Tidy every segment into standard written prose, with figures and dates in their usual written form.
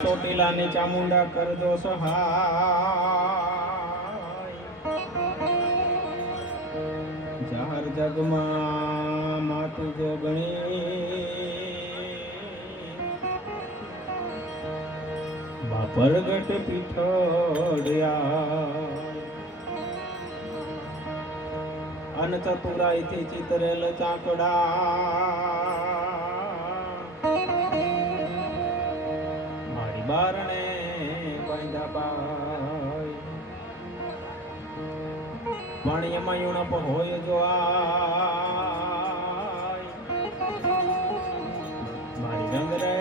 ચોટીલા ને ચામુંડા કર દો સહાય, જાહર જગમાં માતું જોગણી, બાપરગટ પીઠોડ્યા અન ચતુરાઈ થી ચિતરેલ ચાકડા, બારણે બાંધાબાઈ વાણિયામાં યુણપ હોય જો મારી રંગ રે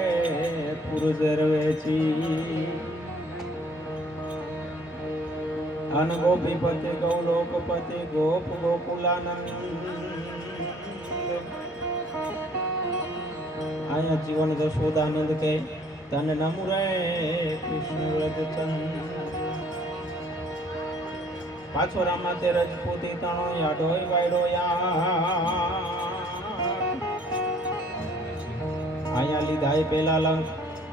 પુરુષ રવેચી અન ગોપી પતે ગૌલોક પતે ગોપ ગોકુલાનંદ, અહીંયા જીવન જશોદાનંદ કે તન નમુ રે કૃષ્ણ વ્રજચંદ, પાછો રામા તે રજપૂતી તણો યાડોય વાયડો અહીંયા લીધાય પેલા લંક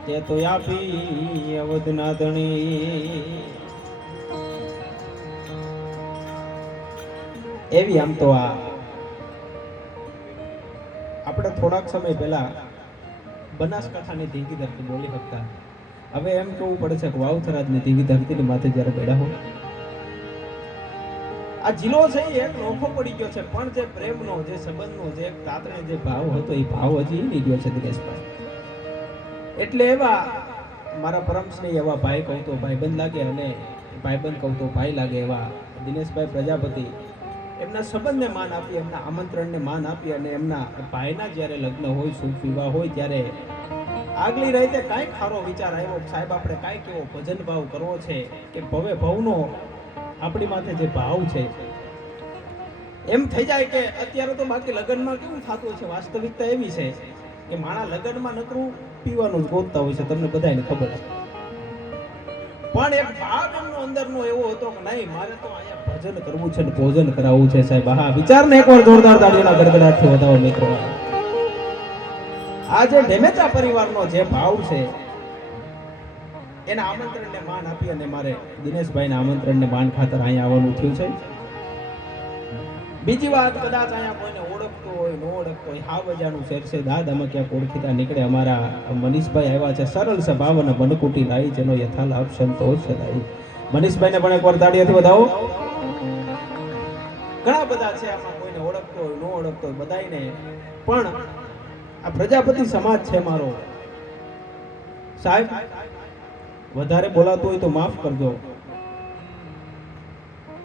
તે તો આપી અવધના ધણી, એવી આમ તો આ આપણે થોડાક સમય પહેલા બનાસકાંઠાની ધીંગી ધરતી બોલી શકતા, હવે એમ કેવું પડે છે કે વાવથરાજની ધીંગી ધરતીની માથે જ્યારે બેઠા હો, આ જિલ્લો છે એ નોખો પડી ગયો છે, પણ જે પ્રેમનો, જે સંબંધનો, જે તાતણે જે ભાવ હતો એ ભાવ હજી નહીં ગયો છે દિનેશભાઈ. એટલે એવા મારા પરમ સ્નેહી એવા ભાઈ કહું તો ભાઈબંધ લાગે અને ભાઈબંધ કહું તો ભાઈ લાગે એવા દિનેશભાઈ પ્રજાપતિ, એમના સંબંધને માન આપી, એમના આમંત્રણને માન આપી અને એમના ભાઈના જ્યારે લગ્ન હોય, શુભ વિવાહ હોય, ત્યારે આગલી રાતે કાંઈક સારો વિચાર આવ્યો, સાહેબ આપણે કાંઈક એવો ભજન ભાવ કરવો છે કે ભવે ભવનો આપણી માથે જે ભાવ છે એમ થઈ જાય કે અત્યારે તો બાકી લગ્નમાં કેવું થતું છે, વાસ્તવિકતા એવી છે કે માણા લગ્નમાં નકરું પીવાનું જ ગોતતા હોય છે, તમને બધાને ખબર છે, પણ એક ભાવ એમનો અંદરનો એવો હતો કે નહીં મારે તો અહીંયા ભજન કરવું છે ને ભોજન કરાવવું છે. સાહેબ હા, વિચારને એકવાર જોરદાર તાળીઓના ગડગડાટથી વધાવો મિત્રો. આ જે ઢેમેચા પરિવારનો જે ભાવ છે એના આમંત્રણને માન આપી અને મારે દિનેશભાઈના આમંત્રણને માન ખાતર અહીંયા આવવાનું થયું છે. બીજી વાત, કદાચ અહીંયા કોઈને ઓળખતો હોય ન ઓળખતો હોય, હાવ અજાણું શેર છે, દાદામાં ક્યાંક ઓળખીતા નીકળે, અમારા મનીષભાઈ આવ્યા છે, સરળ સ્વભાવ અને મનકુટી લાઈ જેનો યથાલાભ સંતોષ સદાય. મનીષભાઈને પણ એકવાર તાળીઓથી વધાવો. ઘણા બધા છે આમાં, કોઈને ઓળખતો હોય ન ઓળખતો હોય બધાને, પણ આ પ્રજાપતિ સમાજ છે મારો. સાહેબ વધારે બોલાતું હોય તો માફ કરજો.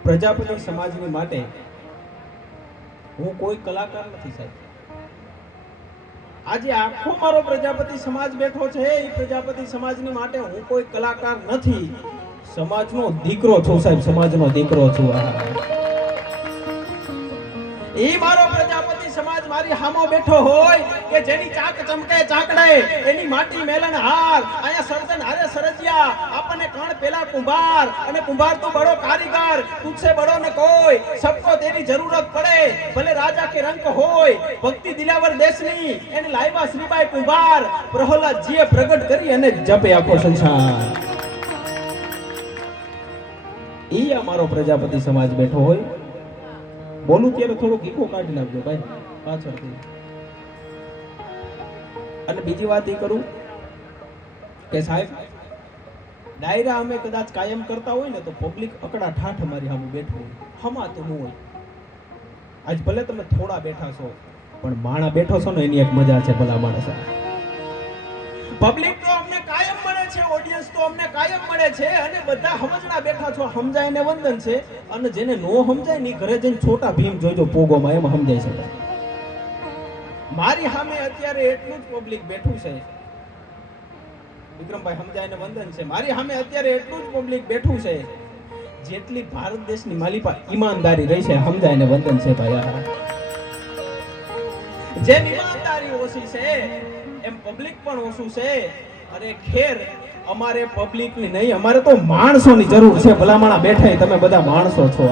પ્રજાપતિ સમાજની માટે હું કોઈ કલાકાર નથી સાહેબ. આજે આખો મારો પ્રજાપતિ સમાજ બેઠો છે, એ પ્રજાપતિ સમાજની માટે હું કોઈ કલાકાર નથી, સમાજનો દીકરો છું સાહેબ, સમાજનો દીકરો છું. એ મારો પ્રજાપતિ સમાજ મારી સામો બેઠો હોય કે જેની ચાક ચમકે ચાકડે, એની માટી મેલન હાર, અહીંયા સર્જન હારે સરજિયા, આપણને કણ પેલા કુંભાર, અને કુંભાર તો બડો કારીગર, તુझसे બડો ન કોઈ, સબકો તેરી જરૂરત પડે, ભલે રાજા કે રંક હોય, ભક્તિ દિલાવર દેશની એને લાયવા શ્રીબાઈ કુંભાર, પ્રહલાદજીએ પ્રગટ કરી અને જપે આખો સંસાર. ઈ અમારો પ્રજાપતિ સમાજ બેઠો હોય. બોલું ત્યારે થોડુંક ઈકો કાઢી નાખજો ભાઈ પાછળથી. અને બીજી વાત એ કરું કે સાહેબ ડાયરા અમે કદાચ કાયમ કરતા હોય ને તો પબ્લિક અકડા ઠાઠ અમારી સામે બેઠું હોય, હમાતું ન હોય. આજ ભલે તમે થોડા બેઠા છો, પણ માણા બેઠો છો ને એની એક મજા છે ભલા માણસ. પબ્લિક તો અમને કાયમ મળે છે, ઓડિયન્સ તો અમને કાયમ મળે છે, અને બધા સમજણા બેઠા છો, સમજાય ને વંદન છે, અને જેને નો સમજાય ને ઘરે જઈને છોટા ભીમ જોઈજો પોગોમાં, એમ સમજાય છે. મારી સામે અત્યારે એટલું જ પબ્લિક બેઠું છે, વિક્રમભાઈ સમજાય ને વંદન છે, મારી સામે અત્યારે એટલું જ પબ્લિક બેઠું છે જેટલી ભારત દેશની માલિપા ઈમાનદારી રહી છે. સમજાય ને વંદન છે ભાઈ. જેમ ઈમાનદારી ઓછી છે એમ પબ્લિક પણ ઓછું છે. અરે ખેર અમારે પબ્લિક ની નહીં, અમારે તો માણસોની જરૂર છે. ભલામણા બેઠા તમે બધા માણસો છો.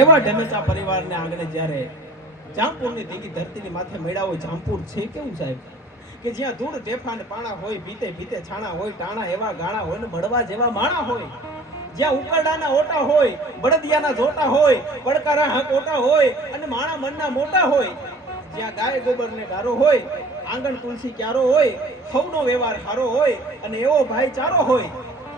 એવા ઢેમેચા પરિવારને આંગણે જ્યારે જામપુરની ધીંગી ધરતીની માથે મળ્યા હોય, જામપુર છે કેવું સાહેબ, કે જ્યાં ધૂળ ઢેફા ને પાણા હોય, ભીતે ભીતે છાણા હોય, ટાણા એવા ગાણા હોય ને મળવા જેવા માણા હોય, જ્યાં ઉકરડાના ઓટા હોય, બળદિયાના જોટા હોય, પડકારા હાક ઓટા હોય અને માણા મનના મોટા હોય, જ્યાં ગાય ગોબર ને ગારો હોય, આંગણ તુલસી ક્યારો હોય, સૌનો વ્યવહાર હારો હોય અને એવો ભાઈચારો હોય,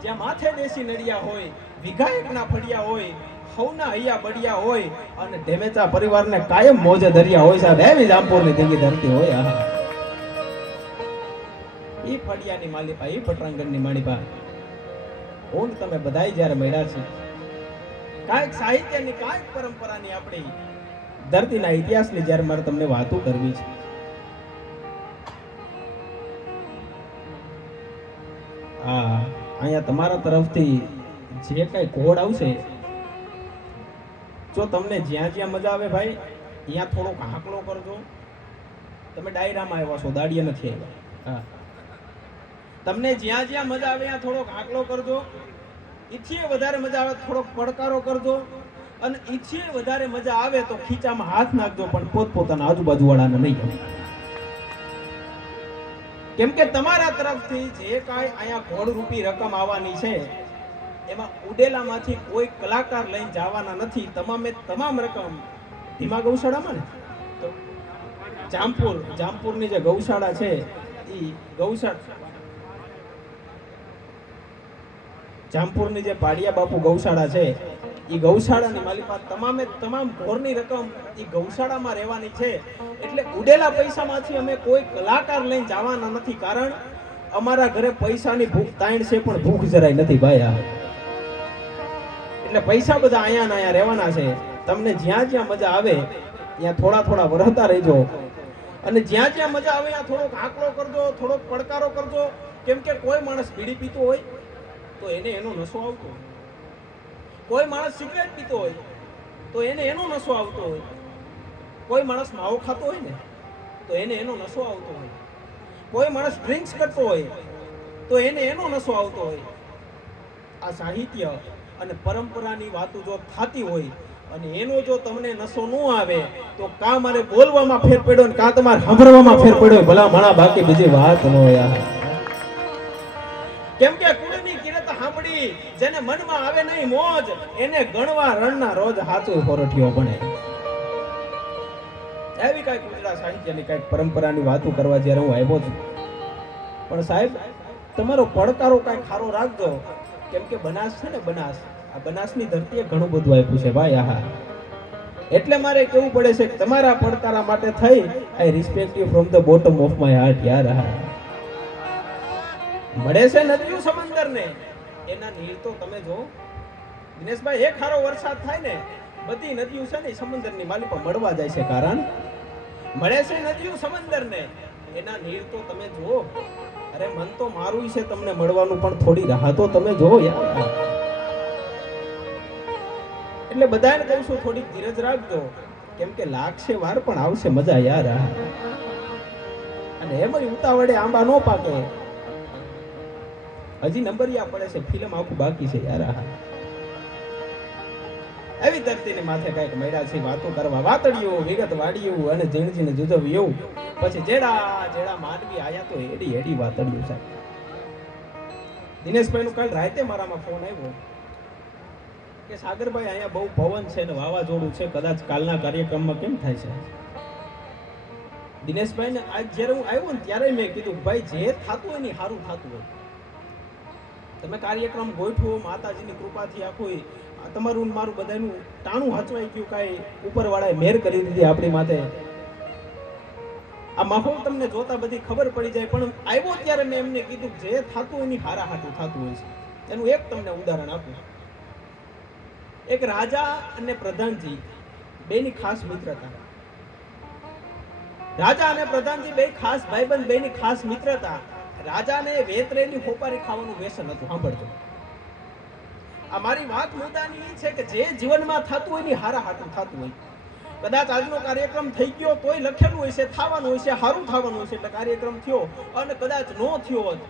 જ્યાં માથે દેશી નડિયા હોય, વિઘાયકના ફળિયા હોય, સૌના હૈયા બળિયા હોય અને ઢેમેચા પરિવારને કાયમ મોજે દરિયા હોય. સાહેબ એવી જામપુરની ધીંગી ધરતી હોય. ઈ ફળિયાની માલિપા, ઈ પટરાંગણની માલિપા, હું તમે બધાય જ્યારે મળ્યા છે, કાંઈક સાહિત્યની કાંઈક પરંપરાની આપણી ધરતીના ઇતિહાસની જ્યારે મારે તમને વાતો કરવી છે. અહીંયા તમારા તરફથી જે કઈ કોડ આવશે, જો તમને જ્યાં જ્યાં મજા આવે ભાઈ અહીંયા થોડોક હાંકલો કરજો. તમે ડાયરામાં આવ્યા છો, દાડિયા નથી આવ્યા. તમને જ્યાં જ્યાં મજા આવે ત્યાં થોડોક હાંકલો કરજો. ઈચ્છીએ વધારે મજા આવે થોડોક પડકારો કરજો અને ઈચ્છીએ વધારે મજા આવે તો ખીચામાં હાથ નાખજો, પણ પોતપોતાના આજુબાજુ વાળાને નહીં. કેમ કે તમારા તરફથી જે કાંઈ અહીંયા ઘોડરૂપી રકમ આવવાની છે એમાં ઉડેલામાંથી કોઈ કલાકાર લઈને જવાના નથી. તમામે તમામ રકમ ધીમા ગૌશાળામાં ને તો જામપુરની જે ગૌશાળા છે એ જામપુરની જે પાડિયા બાપુ ગૌશાળા છે એ ગૌશાળાની માલિકા તમામે તમામ ઘોરની રકમ એ ગૌશાળામાં રહેવાની છે. એટલે ઉડેલા પૈસામાંથી અમે કોઈ કલાકાર લઈને જવાના નથી, કારણ અમારા ઘરે પૈસાની ભૂખ તાણ છે પણ ભૂખ જરાય નથી ભાઈ. એટલે પૈસા બધા અહીંયા ને અહીંયા રહેવાના છે. તમને જ્યાં જ્યાં મજા આવે ત્યાં થોડા થોડા વરહતા રહેજો અને જ્યાં જ્યાં મજા આવે ત્યાં થોડોક આંકડો કરજો, થોડોક પડકારો કરજો. કેમ કે કોઈ માણસ બીડી પીતો હોય તો એને એનો નશો આવતો હોય, કોઈ માણસ સિગરેટ પીતો હોય તો એને એનો નશો આવતો હોય, કોઈ માણસ માવો ખાતો હોય ને તો એને એનો નશો આવતો હોય, કોઈ માણસ ડ્રિંક્સ કરતો હોય તો એને એનો નશો આવતો હોય. આ સાહિત્ય અને પરંપરાની વાતો જો થતી હોય અને એનો જો તમને નશો ન આવે તો કા મારે બોલવામાં ફેર પડ્યો ને કા તમારે સાંભળવામાં ફેર પડ્યો, ભલા માણા બાકી બીજી વાત ન હોય. કેમ કે કુળની કિરત સાંભળી જેને મનમાં આવે નહીં મોજ, એને ગણવા રણના રોજ હાચું ફોરઠિયો બને. એવી કઈક ગુજરાત સાહિત્યની કઈક પરંપરાની વાતો કરવા જ્યારે હું આવ્યો છું. પણ સાહેબ તમારો પડકારો કઈ ખારો રાખજો. કેમ કે બનાસ છે ને, આ બનાસની ધરતીએ ઘણું બધું આપ્યું છે ભાઈ. એટલે મારે કેવું પડે છે કે તમારા પડકારા માટે થઈ આઈ respect you from the bottom of my heart યાર. મળે છે નદીઓ સમંદર ને એના નીર તો તમે જો દિનેશભાઈ, એક હારો વરસાદ થાય ને બધી નદીઓ છે ને સમંદરની માલી પર મળવા જાય છે. કારણ મળે છે નદીઓ સમંદર ને એના નીર તો તમે જો. અરે મન તો મારું છે તમને મળવાનું, પણ થોડી રાહ તો તમે જો યાર. એટલે બધાને કહું છું થોડીક ધીરજ રાખજો. કેમ કે લાગશે વાર પણ આવશે મજા યાર. અને એમાં ઉતાવળે આંબા નો પાકે. હજી નંબરિયા પડે છે, ફિલ્મ આખું બાકી છે યાર. એવી ધરતીને માથે કઈક મળ્યા છે વાતો કરવા, વાતડીઓ વિગત વાડીઓ અને ઝીણઝીને જુજવ્યું. પછી જેડા માનવી આયા તો એડી વાતડીઓ સાહેબ. દિનેશભાઈ નું કાલ રાતે મારામાં ફોન આવ્યો કે સાગરભાઈ અહીંયા બહુ પવન છે ને વાવાઝોડું છે, કદાચ કાલના કાર્યક્રમમાં કેમ થાય છે. દિનેશભાઈ ને આજ જયારે હું આવ્યો ને ત્યારે મેં કીધું ભાઈ જે થતું હોય ને સારું થતું હોય. તમે કાર્યક્રમ ગોઠવો, માતાજીની કૃપાથી આખું તમારું મારું બધાનું ટાણું હચવાઈ ગયું, કાંઈ ઉપરવાળાએ મેર કરી દીધી આપણી માથે. આ માહોલ તમને જોતા બધી ખબર પડી જાય. પણ આવ્યો ત્યારે મેં એમને કીધું જે થતું એની હારા હાટું થતું હોય છે. એનું એક તમને ઉદાહરણ આપું. એક રાજા અને પ્રધાનજી બેની ખાસ મિત્રતા. રાજા અને પ્રધાનજી બે ખાસ ભાઈબંધ, બેની ખાસ મિત્રતા. રાજાને વેતરેની હોપારી ખાવાનું વ્યસન હતું. સાંભળજો, આ મારી વાત મુદ્દાની એ છે કે જે જીવનમાં થતું હોય ને હારા હાટું થતું હોય. કદાચ આજનો કાર્યક્રમ થઈ ગયો તોય લખેલું હોય છે થવાનું હોય છે, સારું થવાનું હોય છે એટલે કાર્યક્રમ થયો. અને કદાચ નો થયો હોત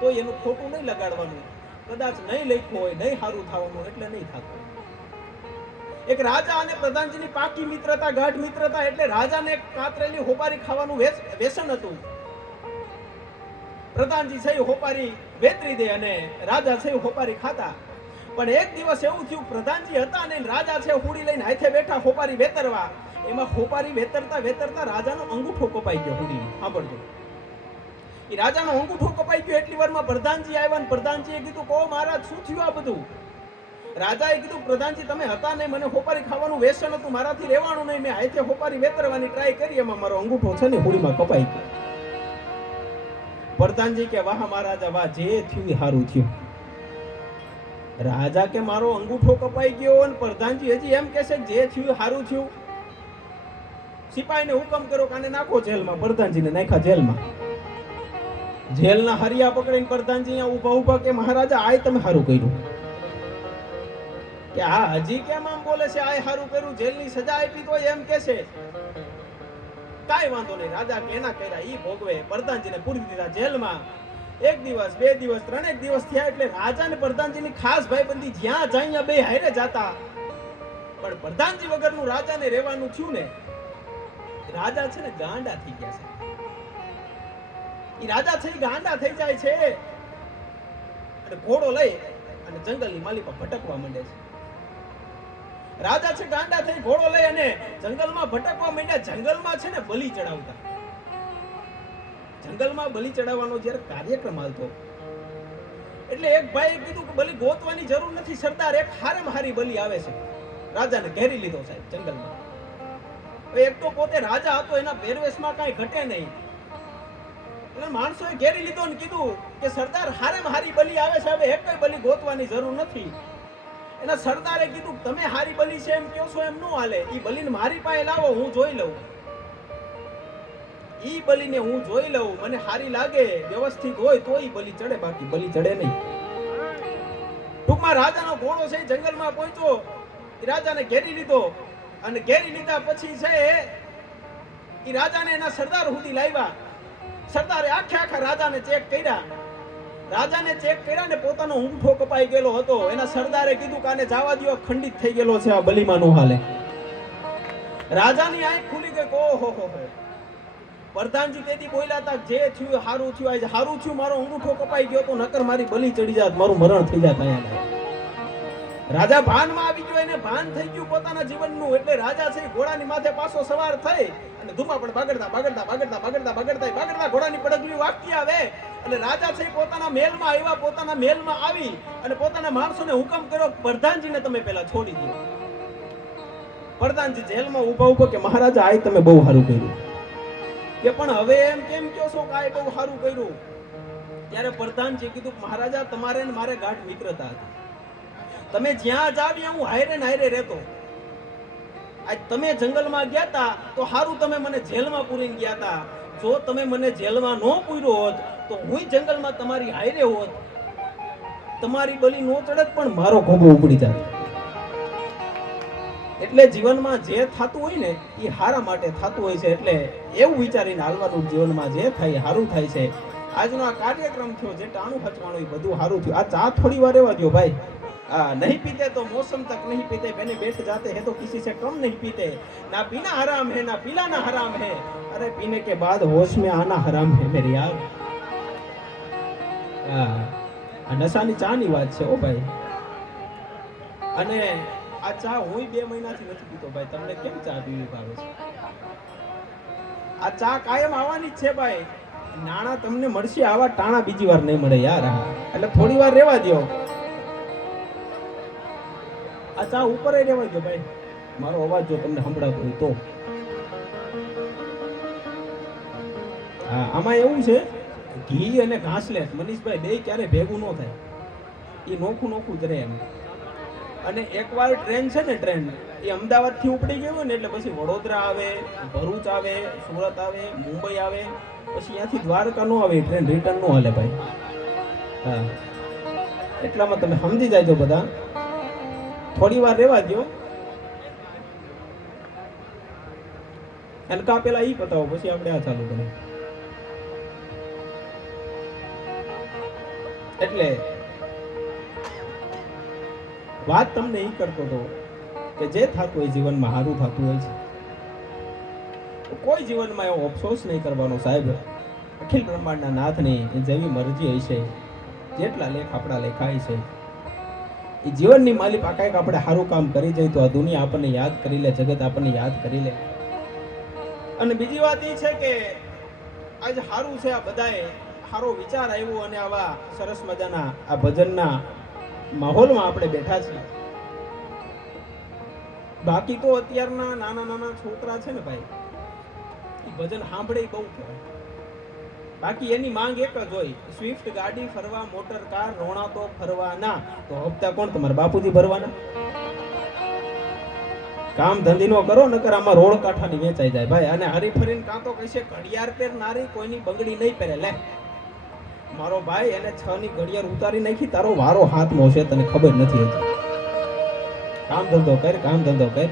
તો એનું ખોટું નહીં લગાડવાનું. કદાચ નહીં લખ્યું હોય, નહીં સારું થવાનું એટલે નહીં થતું. એક રાજા અને પ્રધાનજીની પાકી મિત્રતા, ગાઢ મિત્રતા. એટલે રાજાને કાતરેલી હોપારી ખાવાનું વ્યસન હતું પ્રધાનજી સહી હોપારી વેતરી દે અને રાજા સહી હોપારી ખાતા. પણ એક દિવસ એવું થયું, પ્રધાનજી હતા ને રાજા છે હુડી લઈને હાથે બેઠા હોપારી વેતરવા. એમાં હોપારી વેતરતા વેતરતા રાજાનો અંગૂઠો કપાઈ ગયો હુડી. સાંભળજો, એ રાજાનો અંગૂઠો કપાઈ ગયો. એટલી વારમાં પ્રધાનજી આવ્યા ને પ્રધાનજીએ કીધું, કહો મહારાજ શું થયું આ બધું? રાજાએ કીધું, પ્રધાનજી તમે હતા ને, મને હોપારી ખાવાનું વ્યસન હતું, મારાથી રહેવાનું નહીં, મેં હાથે હોપારી વેતરવાની ટ્રાય કરી, એમાં મારો અંગૂઠો છે ને હુડીમાં કપાઈ ગયો. પ્રધાનજી કે વાહ મહારાજા વાહ, જે થયું એ સારું થયું. રાજા કે મારો અંગૂઠો કપાઈ ગયો અને પ્રધાનજી હજી એમ કે છે જે થયું સારું થયું. સિપાહીને હુકમ કર્યો કે આને નાખો જેલમાં. પ્રધાનજીને નાખ્યા જેલમાં. જેલના હરિયા પકડીને પ્રધાનજી અહીંયા ઊભા ઊભા કે મહારાજા આ તમે સારું કર્યું. કે આ હજી કેમ આમ બોલે છે, આ સારું કર્યું, જેલની સજા આપી તો એમ કે છે. કાઈ વાંધો નહીં, રાજા કે એના કર્યા ઈ ભોગવે. પ્રધાનજીને પૂરી દીધા જેલમાં. એક દિવસ, બે દિવસ, ત્રણેક દિવસ થયા એટલે રાજા ને પ્રધાનજીની ખાસ ભાઈબંધી, જ્યાં જાય બે હારે જાતા. પણ પ્રધાનજી વગરનું રાજાને રહેવાનું થયું ને, રાજા છે ને ગાંડા થઈ ગયા છે. ઈ રાજા છે ગાંડા થઈ જાય છે અને ઘોડો લઈ અને જંગલની માલી પર ભટકવા માંડે છે. રાજા છે ગાંડા થઈ ઘોડો લઈ અને જંગલમાં ભટકવા માંડ્યા. જંગલમાં છે ને બલિ ચડાવતા. જંગલમાં બલિ ચડાવવાનો જ્યારે કાર્યક્રમ હાલતો એટલે એક ભાઈએ કીધું કે બલિ ગોતવાની જરૂર નથી સરદાર, એક હારેમાં હારી બલિ આવે છે. રાજાને ઘેરી લીધો સાહેબ જંગલમાં. એક તો પોતે રાજા હતો, એના પહેરવેશમાં કાંઈ ઘટે નહીં. એટલે માણસોએ ઘેરી લીધો ને કીધું કે સરદાર હારેમાં હારી બલિ આવે છે, હવે એક બલિ ગોતવાની જરૂર નથી. એના સરદારે કીધું તમે હારી બલિ છે એમ કહો છો એમ ન હાલે, ઈ બલિને મારી પાસે લાવો, હું જોઈ લઉં. ઈ બલિને હું જોઈ લઉં, મને હારી લાગે વ્યવસ્થિત હોય તો ઈ બલિ ચડે, બાકી બલિ ચડે નહીં. ટૂંકમાં રાજાનો ઘોડો છે જંગલમાં પહોંચ્યો, રાજાને ઘેરી લીધો અને ઘેરી લીધા પછી છે ઈ રાજાને એના સરદાર સુધી લાવ્યા. સરદારે આખા રાજાને ચેક કર્યા. રાજાને ચેક કર્યા ને પોતાનો અંગૂઠો કપાઈ ગયેલો હતો. એના સરદારે કીધું કે આને જવા દ્યો, ખંડિત થઈ ગયેલો છે, આ બલિમાં નો હાલે. રાજાની આંખ ખુલી ગઈ. ઓહો હો. પ્રધાનજી તેથી બોલ્યા હતા જે થયું હારું થયું, આજે હારું થયું મારો અંગૂઠો કપાઈ ગયો તો નકર મારી બલિ ચડી જાત, મારું મરણ થઈ જાત અહીંયા. રાજા ભાનમાં આવી ગયો, એને ભાન થઈ ગયું પોતાના જીવનનું. એટલે રાજા છે ઘોડાની માથે પાછો સવાર થઈ અને ધુમા પણ બાગડતા બાગડતા બાગડતા બાગડતા બાગડતા બાગડતા ઘોડાની પડગલી વાગતી આવે અને રાજા છે પોતાના મહેલમાં આવ્યા. પોતાના મહેલમાં આવી અને પોતાના માણસોને હુકમ કર્યો પ્રધાનજીને તમે પહેલા છોડી દો. પ્રધાનજી જેલમાં ઊભા ઊભા કે મહારાજા આ તમે બહુ સારું કર્યું. કે પણ હવે એમ કેમ કહો છો કે આ બહુ સારું કર્યું? ત્યારે પ્રધાનજી કીધું મહારાજા તમારે ને મારે ગાઢ મિત્રતા હતી. તમે જ્યાં જાવ્યા હું હાયરે ને હાયરે રહેતો. આજ તમે જંગલમાં ગયા તા તો હારું તમે મને જેલમાં પૂરીને ગયા તા. જો તમે મને જેલમાં ન પૂર્યો હોત તો હું જંગલમાં તમારી હાયરે હોત, તમારી બલિ નો ચડત પણ મારો ઘોઘો ઉપડી જાત. એટલે જીવનમાં જે થતું હોય ને એ હારા માટે થતું હોય છે. એટલે એવું વિચારીને હાલવાનું, જીવનમાં જે થાય હારું થાય છે. આજનો આ કાર્યક્રમ થયો, જે ટાણું હચવાનું એ બધું હારું થયું. આ ચા થોડી વાર રહેવા દો ભાઈ. नहीं पीते तो मौसम तक नहीं पीते, पहले बैठ जाते हैं तो किसी से कम नहीं पीते. ना पीना हराम है ना पिलाना हराम है, अरे पीने के बाद होश में आना हराम है मेरे यार. આ નશાની ચાની વાત છે ઓ ભાઈ. અને આ ચા હું 2 મહિનાથી નથી પીતો ભાઈ. તમને કેમ ચા પીવી ભાવે છે? આ ચા કાયમ આવવાની જ છે ભાઈ. નાણા તમને મળશે, આવા ટાણા બીજી વાર નહીં મળે યાર. એટલે થોડી વાર રહેવા દો. આ ચા ઉપર રહેવા દો ભાઈ. મારો અવાજ જો તમને સંભળાતો હોય તો. હા, આમાં એવું છે ઘી અને ઘાસલેટ મનીષભાઈ બે ક્યારે ભેગું ન થાય. એ નોખું નોખું જ રહે એમ. અને એકવાર ટ્રેન છે ને, ટ્રેન એ અમદાવાદ થી ઉપડી ગઈ હોય ને એટલે પછી વડોદરા આવે, ભરૂચ આવે, સુરત આવે, મુંબઈ આવે, પછી ત્યાંથી દ્વારકા નો આવે ટ્રેન, રિટર્ન નો હાલે ભાઈ. હા, એટલામાં તમે સમજી જાયજો બધા. થોડી વાર રહેવા દો. હલકા પેલા ઈ પતાવો, પછી આપણે આ ચાલુ કરીએ. એટલે વાત તમને ઈ કરતો હતો કે જે થતું હોય જીવનમાં સારું થતું હોય છે. કોઈ જીવનમાં એવો અફસોસ નહીં કરવાનો સાહેબ. અખિલ બ્રહ્માંડના નાથની જેવી મરજી હશે, જેટલા લેખ આપણા લેખાય છે, એ જીવનની માલિક આ કાંઈક આપણે સારું કામ કરી જાય તો આ દુનિયા આપણને યાદ કરી લે, જગત આપણને યાદ કરી લે. અને બીજી વાત એ છે કે આજ સારું છે, આ બધાએ સારો વિચાર આવ્યો અને આવા સરસ મજાના આ ભજનના માહોલમાં આપણે બેઠા છીએ. બાકી તો અત્યારના નાના નાના છોકરા છે ને ભાઈ, એ ભજન સાંભળે બહુ કહેવાય. બાકી એની માંગ એક જ હોય, સ્વિફ્ટ ગાડી ફરવા, મોટર કાર રોણા તો ફરવાના. તો હપ્તા કોણ તમારા બાપુજી ભરવાના? કામ ધંધી નો કરો, નકર આમાં રોડ કાંઠાની વેચાઈ જાય ભાઈ. અને હરી ફરીને કાં તો કહેશે ઘડિયાળ પહેરનારી કોઈની બંગડી નહીં પહેરે. લે મારો ભાઈ, એને 6 ની ઘડિયાળ ઉતારી નાખી, તારો વારો હાથમાં છે, તને ખબર નથી હજી. કામ ધંધો કર, કામ ધંધો કર.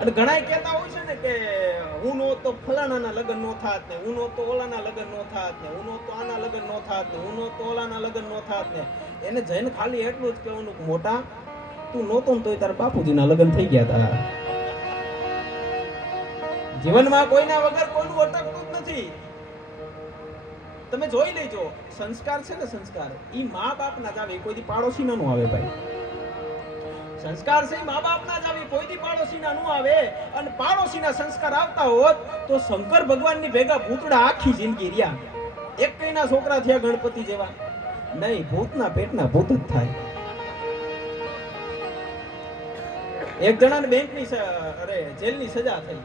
અને ઘણા કહેતા હોય છે ને કે હું નો તો ફલાણાના લગ્ન નો થાત ને, હું નો તો ઓલાના લગ્ન નો થાત ને, હું નો તો આના લગ્ન નો થાત ને, હું નો તો ઓલાના લગ્ન નો થાત ને. એને જઈને ખાલી એટલું જ કહેવાનું કે મોટા, તું નહોતો ને તોય તારા બાપુજીના લગ્ન થઈ ગયા હતા. જીવનમાં કોઈના વગર કોઈનું અટકતું જ નથી. તમે જોઈ લેજો, સંસ્કાર છે ને, સંસ્કાર ઈ મા બાપના જ આવે, કોઈ પાડોશીના નો આવે ભાઈ. સંસ્કાર છે મા બાપના જ આવે, કોઈ પાડોશીના નો આવે. અને પાડોશીના સંસ્કાર આવતા હોત તો શંકર ભગવાનની ભેગા ભૂતડા આખી જિંદગી રહ્યા. એક કઈના છોકરા થયા ગણપતિ જેવા નહીં, ભૂતના પેટના ભૂત જ થાય. એક જણાને બેંકની જેલની સજા થઈ.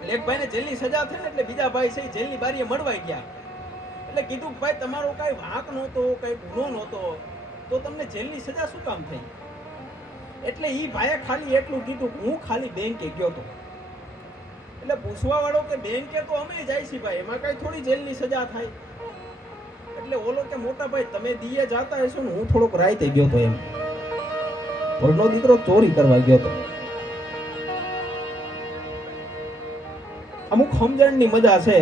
એટલે એક ભાઈને જેલની સજા થઈ ને એટલે બીજા ભાઈ છે જેલની બારીએ મળવાઈ ગયા. એટલે કીધું ભાઈ તમારો કઈ વાંક નહોતો, કઈ ગુનો નહોતો, તો તમને જેલની સજા શું કામ થઈ? એટલે ઈ ભાઈએ ખાલી એટલું કીધું, હું ખાલી બેંકે ગયો હતો. એટલે પૂછવા વાળો કે બેંકે તો અમે જાય છીએ ભાઈ, એમાં કઈ થોડી જેલની સજા થાય? એટલે ઓલો કે મોટા ભાઈ તમે દીએ જાતા હશો ને, હું થોડોક રાયતે ગયો હતો. એમ ઘરનો દીકરો ચોરી કરવા ગયો હતો. અમુક સમજણની મજા છે.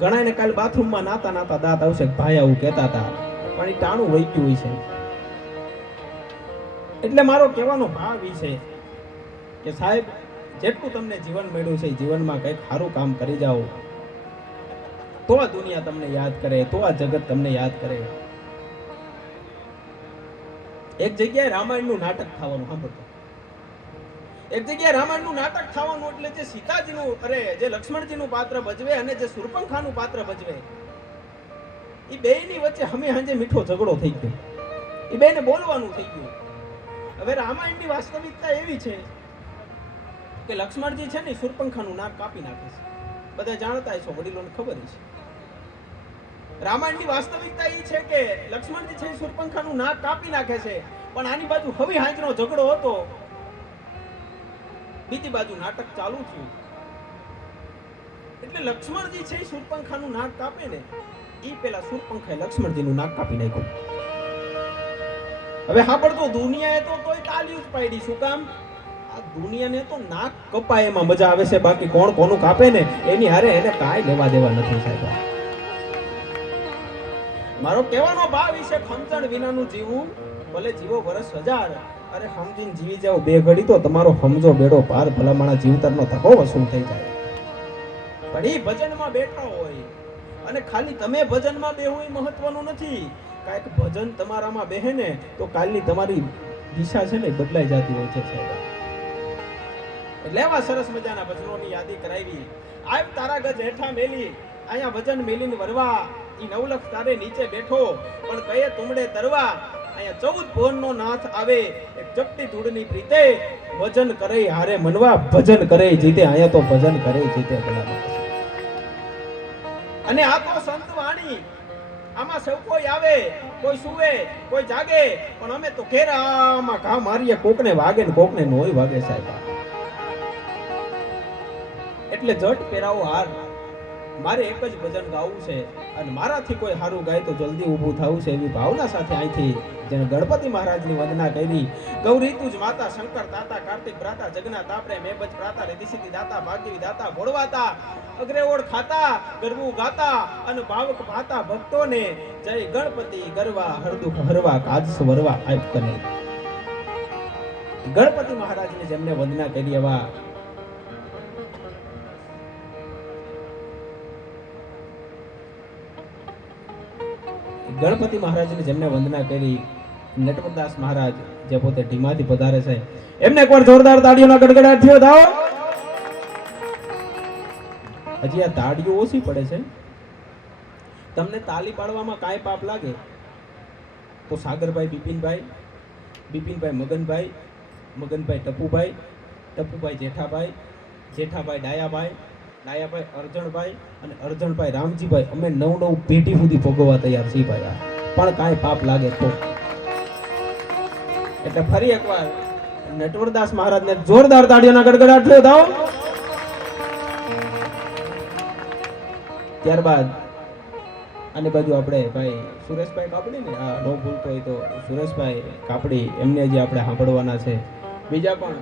ઘણાને કાલ બાથરૂમમાં નાતા નાતા દાંત આવશે, ભાઈ આવું કહેતા હતા, પણ એ ટાણું વહી ગયું છે. એટલે મારો કહેવાનો ભાવ એ છે કે સાહેબ, જેટલું તમને જીવન મળ્યું છે, જીવનમાં કંઈક સારું કામ કરી જાઓ, તો આ દુનિયા તમને યાદ કરે, તો આ જગત તમને યાદ કરે. એક જગ્યાએ રામાયણનું નાટક થવાનું સાંભળતો. એક જગ્યાએ રામાયણનું નાટક થવાનું એટલે જે સીતાજીનું જે લક્ષ્મણજીનું પાત્ર ભજવે અને જે શૂર્પણખાનું પાત્ર ભજવે, એ બેયની વચ્ચે હમે હાંજે મીઠો ઝઘડો થઈ ગયો. એ બેને બોલવાનું થઈ ગયું. હવે રામાયણની વાસ્તવિકતા એવી છે કે લક્ષ્મણજી છે ને શૂર્પણખાનું નાક કાપી નાખે છે. બધા જાણતા હશો, વડીલોને ખબર છે. રામાયણની વાસ્તવિકતા એ છે કે લક્ષ્મણજી છે શૂર્પણખાનું નાક કાપી નાખે છે, પણ આની બાજુ હવે હાંજનો ઝઘડો હતો, બીજી બાજુ નાટક ચાલુ થયું. એટલે લક્ષ્મણજી છે શૂર્પણખાનું નાક કાપે ને, એ પેલા શૂર્પણખાએ લક્ષ્મણજીનું નાક કાપી નાખ્યું. હવે સાંભળતો દુનિયાએ તો તોય તાલીઓ જ પાડી. શું કામ? આ દુનિયાને તો નાક કપાય એમાં મજા આવે છે, બાકી કોણ કોનું કાપે ને એની હારે એને કાંઈ લેવા દેવા નથી સાહેબ. મારો કહેવાનો ભાવ છે, ખમચણ વિનાનું જીવવું, ભલે જીવો વર્ષ 1000, અરે સમજીને જીવી જાવ બે ઘડી તો તમારો સમજો બેડો પાર, ભલામણા જીવતરનો ધક્કો વસૂલ થઈ જાય. પણ એ ભજનમાં બેઠા હોય અને ખાલી તમે ભજનમાં બેહવું એ મહત્વનું નથી. કાંઈક ભજન તમારામાં બેહે ને તો કાલની તમારી દિશા છે ને બદલાઈ જતી હોય છે સાહેબ. એટલે એવા સરસ મજાના ભજનોની યાદી કરાવી. આવ તારા ગજ હેઠા મેલી, અહીંયા ભજન મેલીને વરવા, ઈ નવલખ તારે નીચે બેઠો, પણ કયે તુમડે તરવા, અહીંયા 14 ભુવનનો નાથ આવે, એક ચપટી ધૂળની પ્રીતે, ભજન કરે હારે મનવા, ભજન કરે જીતે. અહીંયા તો ભજન કરે જીતે. અને આ તો સંત વાણી, આમાં સૌ કોઈ આવે, કોઈ સુવે, કોઈ જાગે, પણ અમે તો ઘેરામાં ઘા મારીએ, કોકને વાગે ને કોકને નોય વાગે સાહેબ. એટલે જટ પહેરાવો હાર, મારે એક જ ભજન ગાવું છે અને મારાથી કોઈ સારું ગાય તો જલ્દી ઊભું થવું છે, એવી ભાવના સાથે અહીંથી જેને ગણપતિ મહારાજની વંદના કરી. ગૌરી તુજ માતા, શંકર દાતા, કાર્તિક ભ્રાતા, જગના તાપરે, મેબજ પ્રાતા, રિદ્ધિસિદ્ધિ દાતા, ભાગ્યવી દાતા, ભોળવાતા, અગ્રે ઓળ ખાતા, ગરવું ગાતા અને ભાવક ભાતા ભક્તોને જય ગણપતિ ગરવા, હરદુખ હરવા, કાજ સવરવા આપ કરે. ગણપતિ મહારાજને જેમને વંદના કરી એવા ગણપતિ મહારાજની જેમને વંદના કરી, નટવરદાસ મહારાજ જે પોતે ઢીમાથી પધારે છે, એમને એકવાર જોરદાર તાળીઓના ગડગડાટ થયો થાઓ. હજી આ તાળીઓ ઓછી પડે છે. તમને તાલી પાડવામાં કાંઈ પાપ લાગે તો સાગરભાઈ બિપિનભાઈ મગનભાઈ ટપુભાઈ જેઠાભાઈ ડાયાભાઈ અર્જણભાઈ અને અર્જણભાઈ રામજીભાઈ, અમે 9 પેઢી સુધી ભોગવવા તૈયાર છીએ ભાઈ. પણ કાંઈ પાપ લાગે તો. એટલે ફરી એકવાર નટવરદાસ મહારાજને જોરદાર તાળીઓના ગડગડાટ થયો થાઓ. ત્યારબાદ આની બાજુ આપણે ભાઈ સુરેશભાઈ કાપડી ને, આ નો ભૂલતો હોય તો સુરેશભાઈ કાપડી, એમને જે આપણે સાંભળવાના છે. બીજા પણ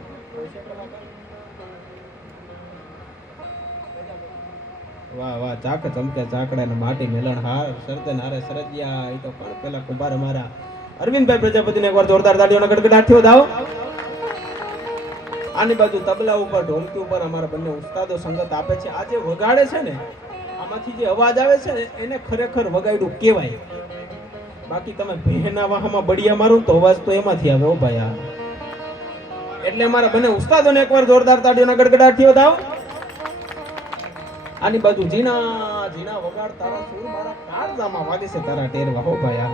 વાહ ચાક ચમકે ચાકડા ને માટી મેલણ હાર સરદન હારે સરજ્યા. એ તો પણ પેલા કુંભાર અમારા અરવિંદભાઈ પ્રજાપતિને એકવાર જોરદાર તાળીઓના ગડગડાટ થયો થાઓ. આની બાજુ તબલા ઉપર ઢોલકી ઉપર અમારા બંને ઉસ્તાદો સંગત આપે છે. આ જે વગાડે છે ને, આમાંથી જે અવાજ આવે છે ને, એને ખરેખર વગાડ્યું કહેવાય. બાકી તમે ભેના વાહમાં બળિયા મારો તો અવાજ તો એમાંથી આવે. ઓ ભાઈ, એટલે અમારા બંને ઉસ્તાદોને એકવાર જોરદાર તાળીઓના ગડગડાટ થયો થાઓ. આની બાજુ ઝીણા વગાડ તારા સુર મારા કાળજામાં વાગે છે તારા ટેરવા. હો ભાઈ,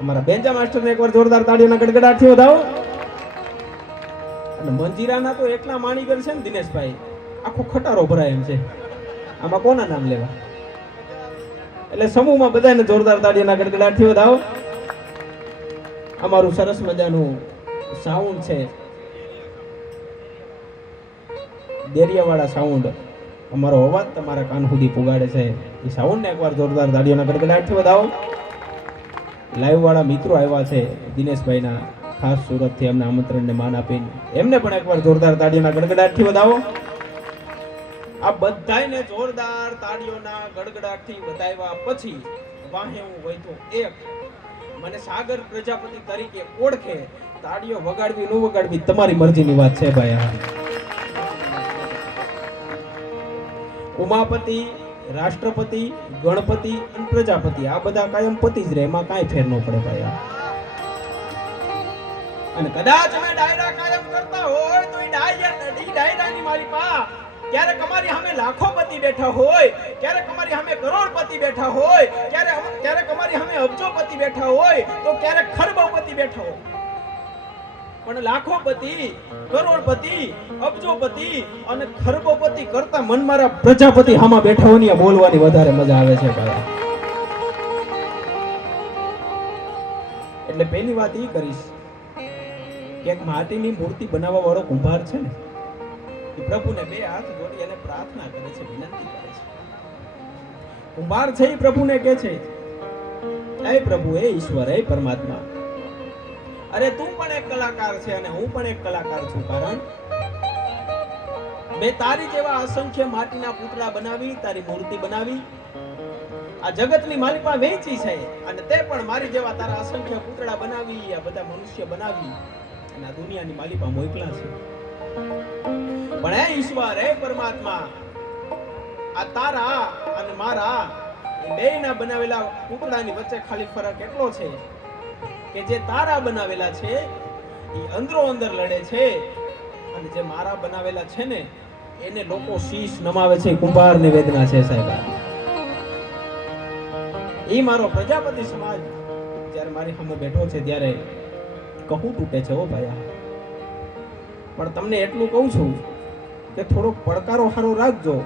અમારા બેન્જા માસ્ટરને એકવાર જોરદાર તાળીઓના ગડગડાટ થયો થાઓ. અને મંજીરાના તો એકલા માણીગર છે ને દિનેશભાઈ, આખો ખટારો ભરાય એમ છે. આમાં કોના નામ લેવા? એટલે સમૂહમાં બધાને જોરદાર તાળીઓના ગડગડાટ થયો થાઓ. અમારું સરસ મજાનું સાઉન્ડ છે, દેરિયાવાળા સાઉન્ડ. અમારો અવાજ તમારા કાન સુધી પુગાડે છે. એ સાઉન્ડને એકવાર જોરદાર તાળીઓના ગડગડાટ થયો થાઓ. લાઈવ વાળા મિત્રો આવ્યા છે દિનેશભાઈના, ખાસ સુરતથી એમના આમંત્રણને માન આપીને, એમને પણ એકવાર જોરદાર તાળીઓના ગડગડાટથી વધાવો. આ બધાયને જોરદાર તાળીઓના ગડગડાટથી વધાવ્યા પછી વાહે હું વૈતો એક મને સાગર પ્રજાપતિ તરીકે ઓળખે. તાળીઓ વગાડવી ન વગાડવી તમારી મરજીની વાત છે ભાઈ. ઉમાપતિ, રાષ્ટ્રપતિ, ગણપતિ અને પ્રજાપતિ આ બધા કાયમ પતિ જ રહે, એમાં કાંઈ ફેર ન પડે ભાઈ. અને કદાચ અમે ડાયરા કાયમ કરતા હોય તો એ ડાયરાની મારી પા ક્યારેક અમારી સામે લાખોપતિ બેઠા હોય, ક્યારેક અમારી સામે કરોડપતિ બેઠા હોય, ક્યારેક અમારી સામે અબજોપતિ બેઠા હોય, તો ક્યારેક ખરબોપતિ બેઠા હોય. પણ લાખોપતિ, કરોડપતિ, અબજોપતિ અને ખરબોપતિ કરતા મન મારા પ્રજાપતિ હામાં બેઠા હોય ને બોલવાની વધારે મજા આવે છે ભાઈ. એટલે પહેલી વાત એ કરીશ કે એક માટીની મૂર્તિ બનાવવા વાળો કુંભાર છે ને, એ પ્રભુને બે હાથ જોડી અને પ્રાર્થના કરે છે, વિનંતી કરે છે. કુંભાર છે એ પ્રભુને કહે છે, હે પ્રભુ, હે ઈશ્વર, હે પરમાત્મા, અરે તું પણ એક કલાકાર છે અને હું પણ એક કલાકાર છું. કારણ મેં તારી જેવા અસંખ્ય માટીના પૂતળા બનાવી, તારી મૂર્તિ બનાવી, આ જગતની મારી પાસે વેચી છે, અને તે પણ મારી જેવા તારા અસંખ્ય પૂતળા બનાવી, આ બધા મનુષ્ય બનાવી અને આ દુનિયાની મારી પાસે મોકલા છે. પણ હે ઈશ્વર, હે પરમાત્મા, આ તારા અને મારા એ બેયના બનાવેલા પૂતળાની વચ્ચે ખાલી ફરક એટલો છે કે જે તારા બનાવેલા છે એ અંદરો અંદર લડે છે, અને જે મારા બનાવેલા છે ને એને લોકો શીશ નમાવે છે. કુંભારની વેદના છે સાહેબ. એ મારો પ્રજાપતિ સમાજ જ્યારે મારી સામે બેઠો છે ત્યારે કહું તૂટે છે. ઓ ભાઈ, પણ તમને એટલું કહું છું કે થોડોક પડકારો સારો રાખજો,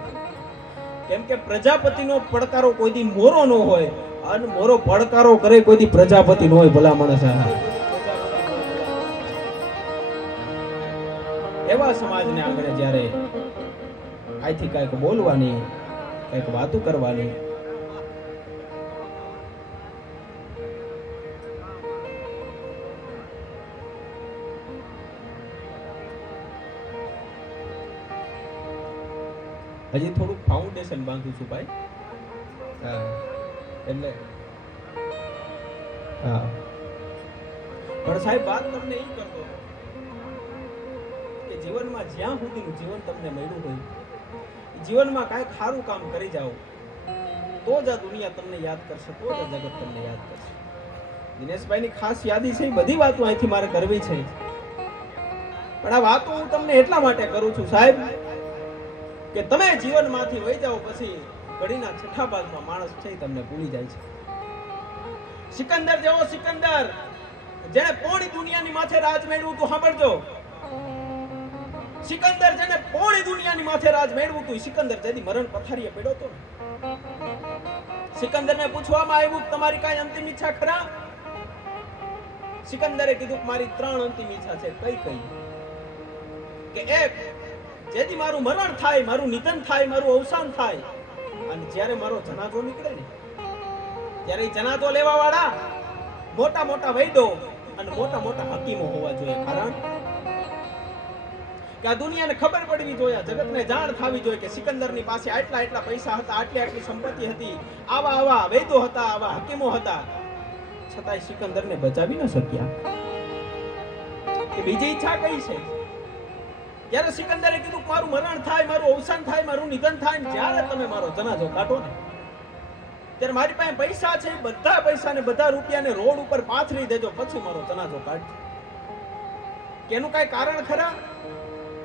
કેમ કે પ્રજાપતિનો પડકારો કોઈ દી મોરો ન હોય, અને મોરો પડકારો કરે કોઈ દી પ્રજાપતિ ન હોય. ભલા માણસ એવા સમાજને આગળ જ્યારે આથી કઈક બોલવાની, કઈક વાતો કરવાની, હજી થોડુંક ફાઉન્ડેશન બાંધું છું ભાઈ. એટલે હા, પણ સાહેબ વાત તમને એ કરતો કે જીવનમાં જ્યાં સુધીનું જીવન તમને મળ્યું હોય, જીવનમાં કાંઈક સારું કામ કરી જાઓ, તો જ આ દુનિયા તમને યાદ કરશે, તો જ આ જગત તમને યાદ કરશે. દિનેશભાઈની ખાસ યાદી છે, એ બધી વાતો અહીંથી મારે કરવી છે, પણ આ વાતો હું તમને એટલા માટે કરું છું સાહેબ કે તમે જીવનમાંથી વહી જાઓ પછી ઘડીના છઠ્ઠા ભાગમાં માણસ છે તમને ભૂલી જાય છે. સિકંદર જેવો સિકંદર જેને પોણી દુનિયાની માથે રાજ મેળવ્યું હતું, સાંભળજો, સિકંદર જેને પોણી દુનિયાની માથે રાજ મેળવ્યું હતું, સિકંદર જેથી મરણ પથારીએ પડ્યો હતો, સિકંદરને પૂછવામાં આવ્યું તમારી કાંઈ અંતિમ ઈચ્છા ખરા? સિકંદરે કીધું કે મારી 3 અંતિમ ઈચ્છા છે. કઈ કઈ? કે એક, જેથી મારું મરણ થાય, મારું નિધન થાય, મારું અવસાન થાય, અને જ્યારે મારો જનાજો નીકળે ને ત્યારે જનાજો લેવા વાળા મોટા મોટા વૈદો અને મોટા મોટા હકીમો હોવા જોઈએ. કારણ કે આ દુનિયાને ખબર પડવી જોઈએ, જગતને જાણ થવી જોઈએ કે સિકંદરની પાસે આટલા આટલા પૈસા હતા, આટલી આટલી સંપત્તિ હતી, આવા આવા વૈદો હતા, આવા હકીમો હતા, છતાંય સિકંદરને બચાવી ન શક્યા. કે બીજી ઈચ્છા કઈ છે? જ્યારે સિકંદરે કીધું મારું મરણ થાય, મારું અવસાન થાય, મારું નિધન થાય, જ્યારે તમે મારો જનાજો કાઢો ને ત્યારે મારી પાસે પૈસા છે, બધા પૈસા ને બધા રૂપિયાને રોડ ઉપર પાથરી દેજો, પછી મારો જનાજો કાઢજો. કે એનું કઈ કારણ ખરા?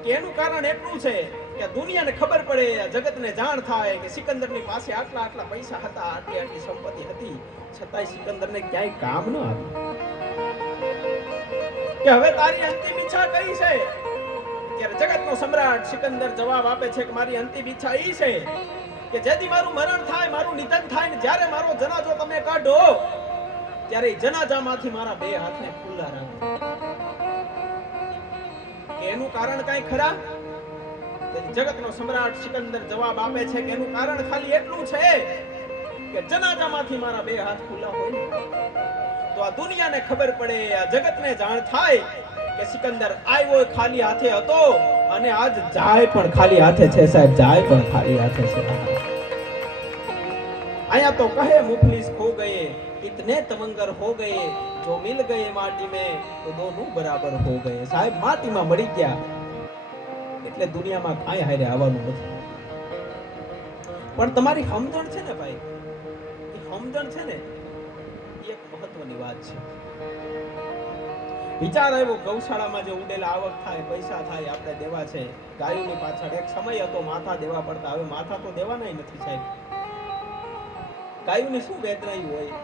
કે એનું કારણ એટલું છે કે દુનિયાને ખબર પડે, જગતને જાણ થાય કે સિકંદરની પાસે આટલા આટલા પૈસા હતા, આટલી આટલી સંપત્તિ હતી, છતાંય સિકંદરને ક્યાંય કામ ન આવ્યું. કે હવે તારી અંતિમ ઈચ્છા કઈ છે? ત્યારે જગતનો સમ્રાટ સિકંદર જવાબ આપે છે કે મારી અંતિમ ઈચ્છા ઈ છે કે જેથી મારું મરણ થાય, મારું નિધન થાય, ને જ્યારે મારો જનાજો તમે કાઢો ત્યારે જનાજામાંથી મારા 2 હાથને ખુલ્લા રાખો. એનું કારણ કઈ ખરા? જગતનો સમ્રાટ સિકંદર જવાબ આપે છે કે એનું કારણ ખાલી એટલું છે કે જનાજામાંથી મારા 2 હાથ ખુલ્લા હોય તો આ દુનિયાને ખબર પડે, આ જગતને જાણ થાય કે સિકંદર આવ્યો ખાલી હાથે હતો અને આજ જાય પણ ખાલી હાથે છે. સાહેબ, જાય પણ ખાલી હાથે છે. આયા તો કહે મુફલિસ ખો ગયે, इतने तमंगर हो गए, जो मिल गए माटी में तो दोनों बराबर हो गए. साहेब, માટીમાં મળી ગયા એટલે દુનિયામાં કાંઈ હારે આવવાનું નથી. પણ તમારી સમજણ છે ને ભાઈ, એ સમજણ છે ને એક મહત્વની વાત છે. વિચાર આવ્યો ગૌશાળામાં જે ઉડેલા આવક થાય, પૈસા થાય, આપણે દેવા છે ગાયોની પાછળ. એક સમય હતો માથા દેવા પડતા, હવે માથા તો દેવાના નથી સાહેબ. ગાયોની શું વેદનાઈ હોય?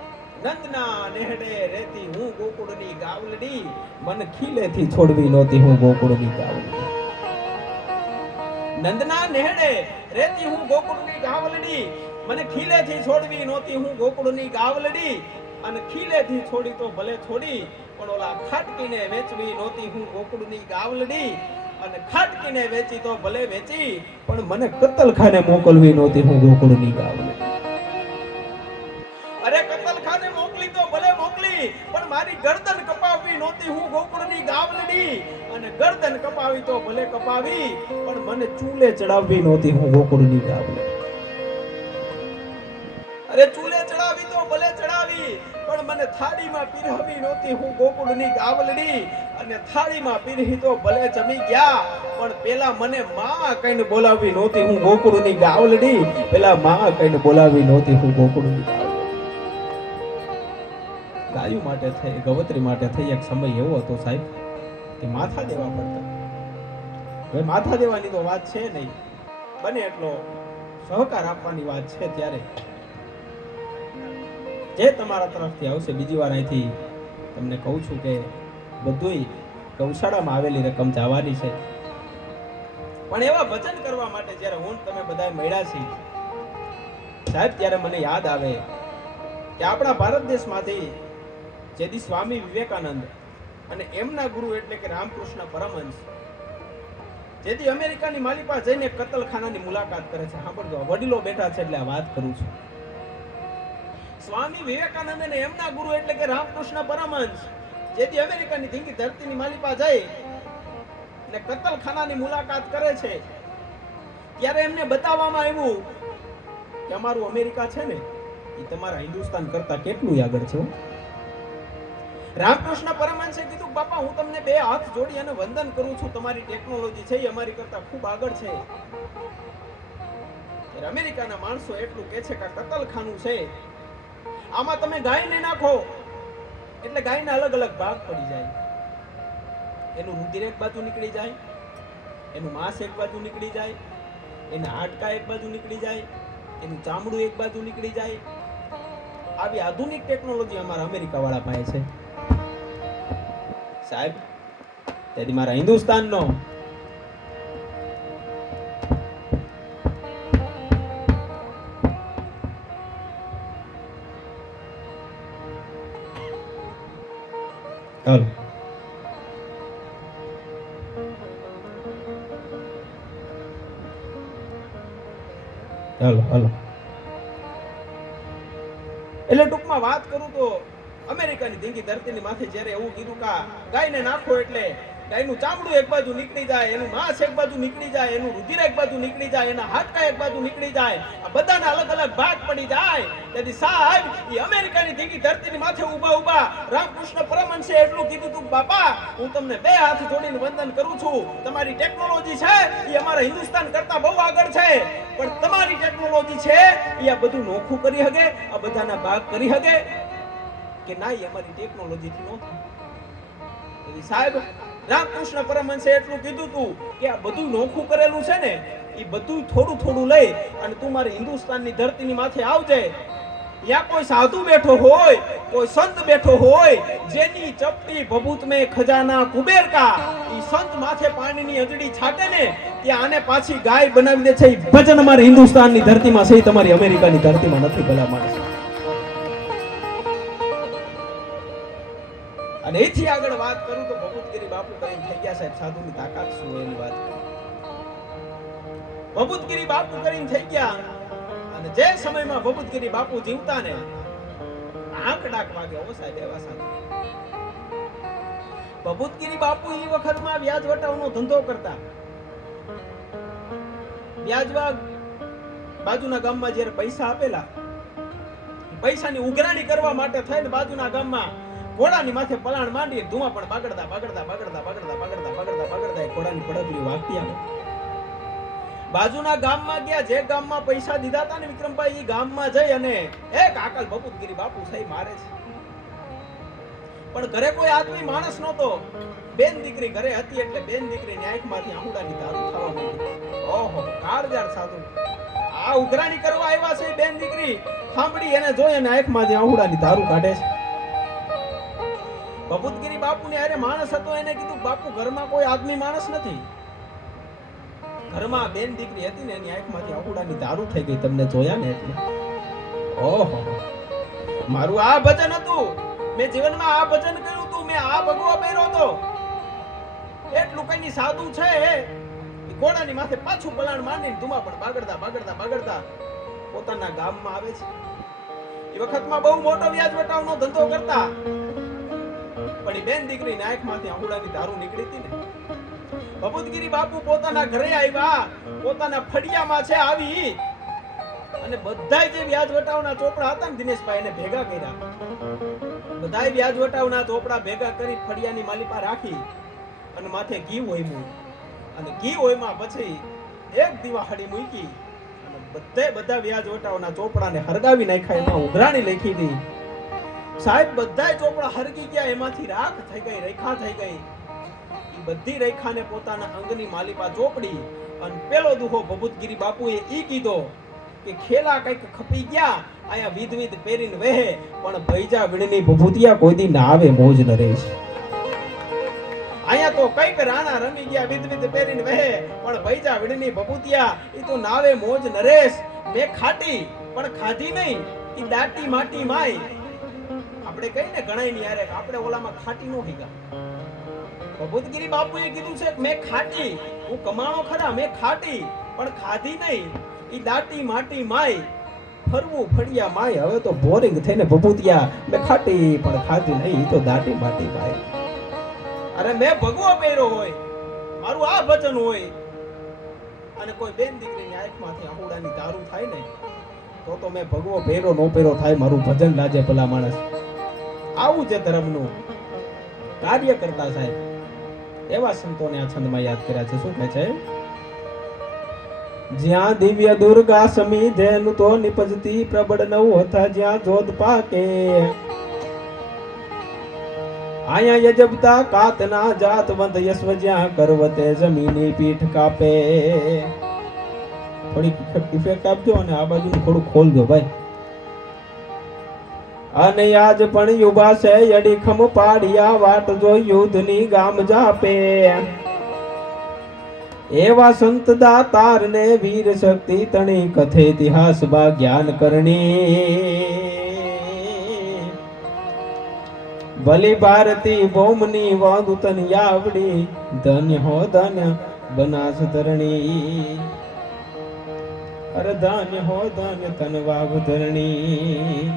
નંદના નેહડે રેતી હું ગોકુળની ગાવલડી, મન ખીલેથી છોડવી નહોતી હું ગોકુળની ગાવલડી. નંદના નેહડે રેતી હું ગોકુળની ગાવલડી, મને ખીલેથી છોડવી નહોતી હું ગોકુળની ગાવલડી, અને ખીલેથી છોડી તો ભલે છોડી, પણ ઓલા ખાટકીને વેચવી નહોતી હું ગોકુળની ગાવલડી, અને ખાટકીને વેચી તો ભલે વેચી, પણ મને કતલખાને મોકલવી નહોતી હું ગોકુળની ગાવલડી. અરે કતલખાને મોકલી તો ભલે મોકલી, પણ મારી ગરદન કપાવવી નહોતી હું ગોકુળની ગાવલડી, અને ગરદન કપાવી તો ભલે કપાવી, પણ મને ચૂલે ચડાવવી નહોતી હું ગોકુળની ગાવલડી. અરે ચૂલે ચડાવી તો ભલે ચડાવી, પણ મને થાળીમાં પીરહવી નહોતી હું ગોકુળની ગાવલડી, અને થાળીમાં પીરહી તો ભલે જમી ગયા, પણ પેલા મને માં કઈને બોલાવવી નહોતી હું ગોકુળની ગાવલડી, પેલા માં કઈને બોલાવવી નહોતી હું ગોકુળની ગાવલડી. ગાયો માટે થઈ, ગવત્રી માટે થઈ એક સમય એવો હતો સાહેબ કે માથા દેવા પડતા. હવે માથા દેવાની તો વાત છે નહીં, બને એટલો સહકાર આપવાની વાત છે. ત્યારે જે તમારા તરફથી આવશે, બીજી વાર અહીંથી તમને કહું છું કે બધુંય ગૌશાળામાં આવેલી રકમ જવાની છે. પણ એવા ભજન કરવા માટે જ્યારે હું તમે બધા મળ્યા છીએ સાહેબ, ત્યારે મને યાદ આવે કે આપણા ભારત દેશમાંથી જેથી સ્વામી વિવેકાનંદ અને એમના ગુરુ એટલે કે રામકૃષ્ણ પરમહંસ જેથી અમેરિકાની માલિપા જઈને કતલખાનાની મુલાકાત કરે છે. સાંભળજો, વડીલો બેઠા છે એટલે આ વાત કરું છું. સ્વામી વિવેકાનંદ અને એમના ગુરુ એટલે કે રામકૃષ્ણ પરમહંસ જેથી અમેરિકાની ધીંગી ધરતીની માલિપા જાય અને કતલખાનાની મુલાકાત કરે છે, ત્યારે એમને બતાવવામાં આવ્યું કે અમારું અમેરિકા છે ને એ તમારા હિન્દુસ્તાન કરતા કેટલું આગળ છે. રામકૃષ્ણ પરમહંસે કીધું બાપા, હું તમને 2 હાથ જોડી અને વંદન કરું છું, તમારી ટેકનોલોજી છે એ અમારી કરતા ખૂબ આગળ છે. અમેરિકાના માણસો એટલું કહે છે કે કતલખાનું છે, આમાં તમે ગાયને નાખો એટલે ગાયના અલગ અલગ ભાગ પડી જાય, એનું રુધિર એક બાજુ નીકળી જાય, એનું માંસ એક બાજુ નીકળી જાય, એના હાડકા એક બાજુ નીકળી જાય, એનું ચામડું એક બાજુ નીકળી જાય. આવી આધુનિક ટેકનોલોજી અમારા અમેરિકા વાળા પાસે છે સાહેબ. તેથી મારા હિન્દુસ્તાનનો હાલો હાલો હાલો એટલે ટૂંકમાં વાત કરું તો અમેરિકાની ધીંગી ધરતીની માથે જ્યારે એવું કીધું કે ગાયને નાખો એટલે ગાયનું ચામડું એક બાજુ નીકળી જાય, એનું માંસ એક બાજુ નીકળી જાય, એનું રુધિર એક બાજુ નીકળી જાય, એના હાડકા એક બાજુ નીકળી જાય, આ બધાના અલગ અલગ ભાગ પડી જાય. તેથી સાહેબ એ અમેરિકાની ધીંગી ધરતીની માથે ઊભા ઊભા રામકૃષ્ણ પરમહંસે એટલું કીધું તું, બાપા હું તમને બે હાથ જોડીને વંદન કરું છું, તમારી ટેકનોલોજી છે એ અમારા હિન્દુસ્તાન કરતા બહુ આગળ છે, પણ તમારી ટેકનોલોજી છે એ આ બધું નોખું કરી શકે, આ બધાના ભાગ કરી શકે કે ના? એ અમારી ટેકનોલોજીથી નો થાય. સાહેબ રામકૃષ્ણ પરમહંસે એટલું કીધું તું કે આ બધું નોખું કરેલું છે ને એ બધું થોડું થોડું લઈ અને તું મારી હિન્દુસ્તાનની ધરતીની માથે આવજે. યા કોઈ સાધુ બેઠો હોય, કોઈ સંત બેઠો હોય, જેની ચપટી ભભૂત में ખજાના કુબેર કા, ઈ સંત માથે પાણીની અંજડી છાટે ને ત્યાં આને પાછી ગાય બનાવી દે છે. ઈ ભજન અમારી હિન્દુસ્તાનની ધરતીમાં છે, તમારી અમેરિકાની ધરતીમાં નથી ભલા માણસ. અને એથી આગળ વાત કરું તો ભભૂતગીરી બાપુ કરીને થઈ ગયા સાહેબ. સાધુની તાકાત શું એની વાત ભભૂતગીરી બાપુ કરીને થઈ ગયા. અને જે સમયમાં ભભૂતગીરી બાપુ જીવતા ને આંખ ડાક વાગે હો સાહેબ એવા સાધુ. ભભૂતગીરી બાપુ એ વખતમાં વ્યાજ વટાવનો ધંધો કરતા. વ્યાજવા બાજુના ગામમાં જ્યારે પૈસા આપેલા, પૈસાની ઉઘરાણી કરવા માટે થઈને બાજુના ગામમાં ઘોડાની માથે પલાણ માંડી ધુમા પણ બગડતા બગડતા બગડતા બગડતા બગડતા બગડતા બગડતા ઘોડાની પડકલી વાગતી આવે. બાજુના ગામમાં ગયા, જે ગામમાં પૈસા દીધા હતા ને વિક્રમભાઈ, એ ગામમાં જઈ અને એક આકલ ભભૂતગીરી બાપુ સહી મારે છે. પણ ઘરે કોઈ આદમી માણસ નહોતો. બેન દીકરી ઘરે હતી એટલે બેન દીકરીની આંખમાંથી આહુડાની ધારું થવા માંડી. ઓહો કાળજાર સાધુ આ ઉઘરાણી કરવા આવ્યા છે. બેન દીકરી સાંભળી એને જોઈ અને આંખમાંથી આહુડાની ધારું કાઢે છે. ભભૂતગીરી બાપુને અરે માણસ હતો, એને કીધું બાપુ ઘરમાં કોઈ આદમી માણસ નથી. ઘરમાં બેન દીકરી હતી ને એની આંખમાંથી આહુડાની ધારું થઈ ગઈ. તમને જોયા ને એટલે ઓહો મારું આ ભજન હતું. મેં જીવનમાં આ ભજન કર્યું હતું, મેં આ ભગવો પહેર્યો હતો. એટલું કઈની સાધુ છે ઘોડાની માથે પાછું પલાણ માંડીને ધુમા પણ બગડતા બગડતા બગડતા પોતાના ગામમાં આવે છે. એ વખતમાં બહુ મોટો વ્યાજ વટાવનો ધંધો કરતા. પણ એ બેન દીકરીની આંખમાંથી આહુડાની ધારું નીકળી હતી ને. ભભૂતગીરી બાપુ પોતાના ઘરે આવ્યા, પોતાના ફળિયામાં છે આવી અને બધાય જે વ્યાજ વટાવના ચોપડા હતા ને દિનેશભાઈ એને ભેગા કર્યા. બધાય વ્યાજ વટાવના ચોપડા ભેગા કરી ફળિયાની માલિપા રાખી અને માથે ઘી ઓયમું અને ઘી ઓયમાં પછી એક દીવાહડી મૂકી અને બધા વ્યાજ વટાવના ચોપડાને હરગાવી નાખ્યા. એમાં ઉઘરાણી લખી હતી સાહેબ. બધાય ચોપડા હરગી ગયા, એમાંથી રાખ થઈ ગઈ, રેખા થઈ ગઈ. એ બધી રેખાને પોતાના અંગની માલિપા ચોપડી અને પેલો દુહો ભભૂતગીરી બાપુએ ઈ કીધો કે ખેલા કઈક ખપી ગયા, આયા વિધવિધ પહેરીને વહે, પણ ભૈજા વીણની ભભૂતિયા કોઈ દી ના આવે મોજ ન રહેશ. આયા તો કઈક રાણા રમી ગયા વિધવિધ પહેરીને વહે, પણ ભૈજા વીણની ભભૂતિયા ઈ તો નાવે મોજ ન રહેશ. મેં ખાટી પણ ખાધી નહીં, ઈ દાટી માટી માય. આપણે કહીને ગણાયની યારે આપણે ઓલામાં ખાટી નો થઈ ગયા. ભભૂતગીરી બાપુએ કીધું છે મેં ખાટી, હું કમાણો ખરા, મેં ખાટી પણ ખાધી નહીં, ઈ દાટી માટી માય. ફરવું ફળિયા માય. હવે તો બોરિંગ થઈને ભભૂતિયા મેં ખાટી પણ ખાધી નહીં, ઈ તો દાટી માટી માય. અરે મેં ભગવો પહેર્યો હોય, મારું આ ભજન હોય અને કોઈ બેન દીકરીની આંખમાંથી આહુડાની ધારું થાય ને તો મેં ભગવો પહેરો નો પહેરો થાય, મારું ભજન લાજે ભલા માણસ. આવું જે ધર્મનું કાર્ય કરતા સાહેબ એવા સંતોને આ છંદમાં યાદ કર્યા છે. શું કહે છે? જ્યાં દિવ્ય દુર્ગા સમી ધેનું તો નિપજતી પ્રબળ નવ હતા જ્યાં જોધ પાકે આયા યજબતા કાતના જાત વંદ યશ્વ જ્યાં કરવતે જમીની પીઠ કાપે. થોડીક ઇફેક્ટ આપજો અને આ બાજુ થોડું ખોલજો ભાઈ. અને આજ પણ યુવા છે અડીખમ પાડિયા વાટ જો યુદ્ધની ગામ જાપે એવા સંત દાતાર ને વીર શક્તિ તણી કથે ઇતિહાસ બા જ્ઞાન કરણી ભલી ભારતી ભૌમની વાંદુ તન યાવડી ધન્ય હો ધન્ય બનાસ ધરણી અરે ધન્ય હો ધન્ય તન વાવ ધરણી.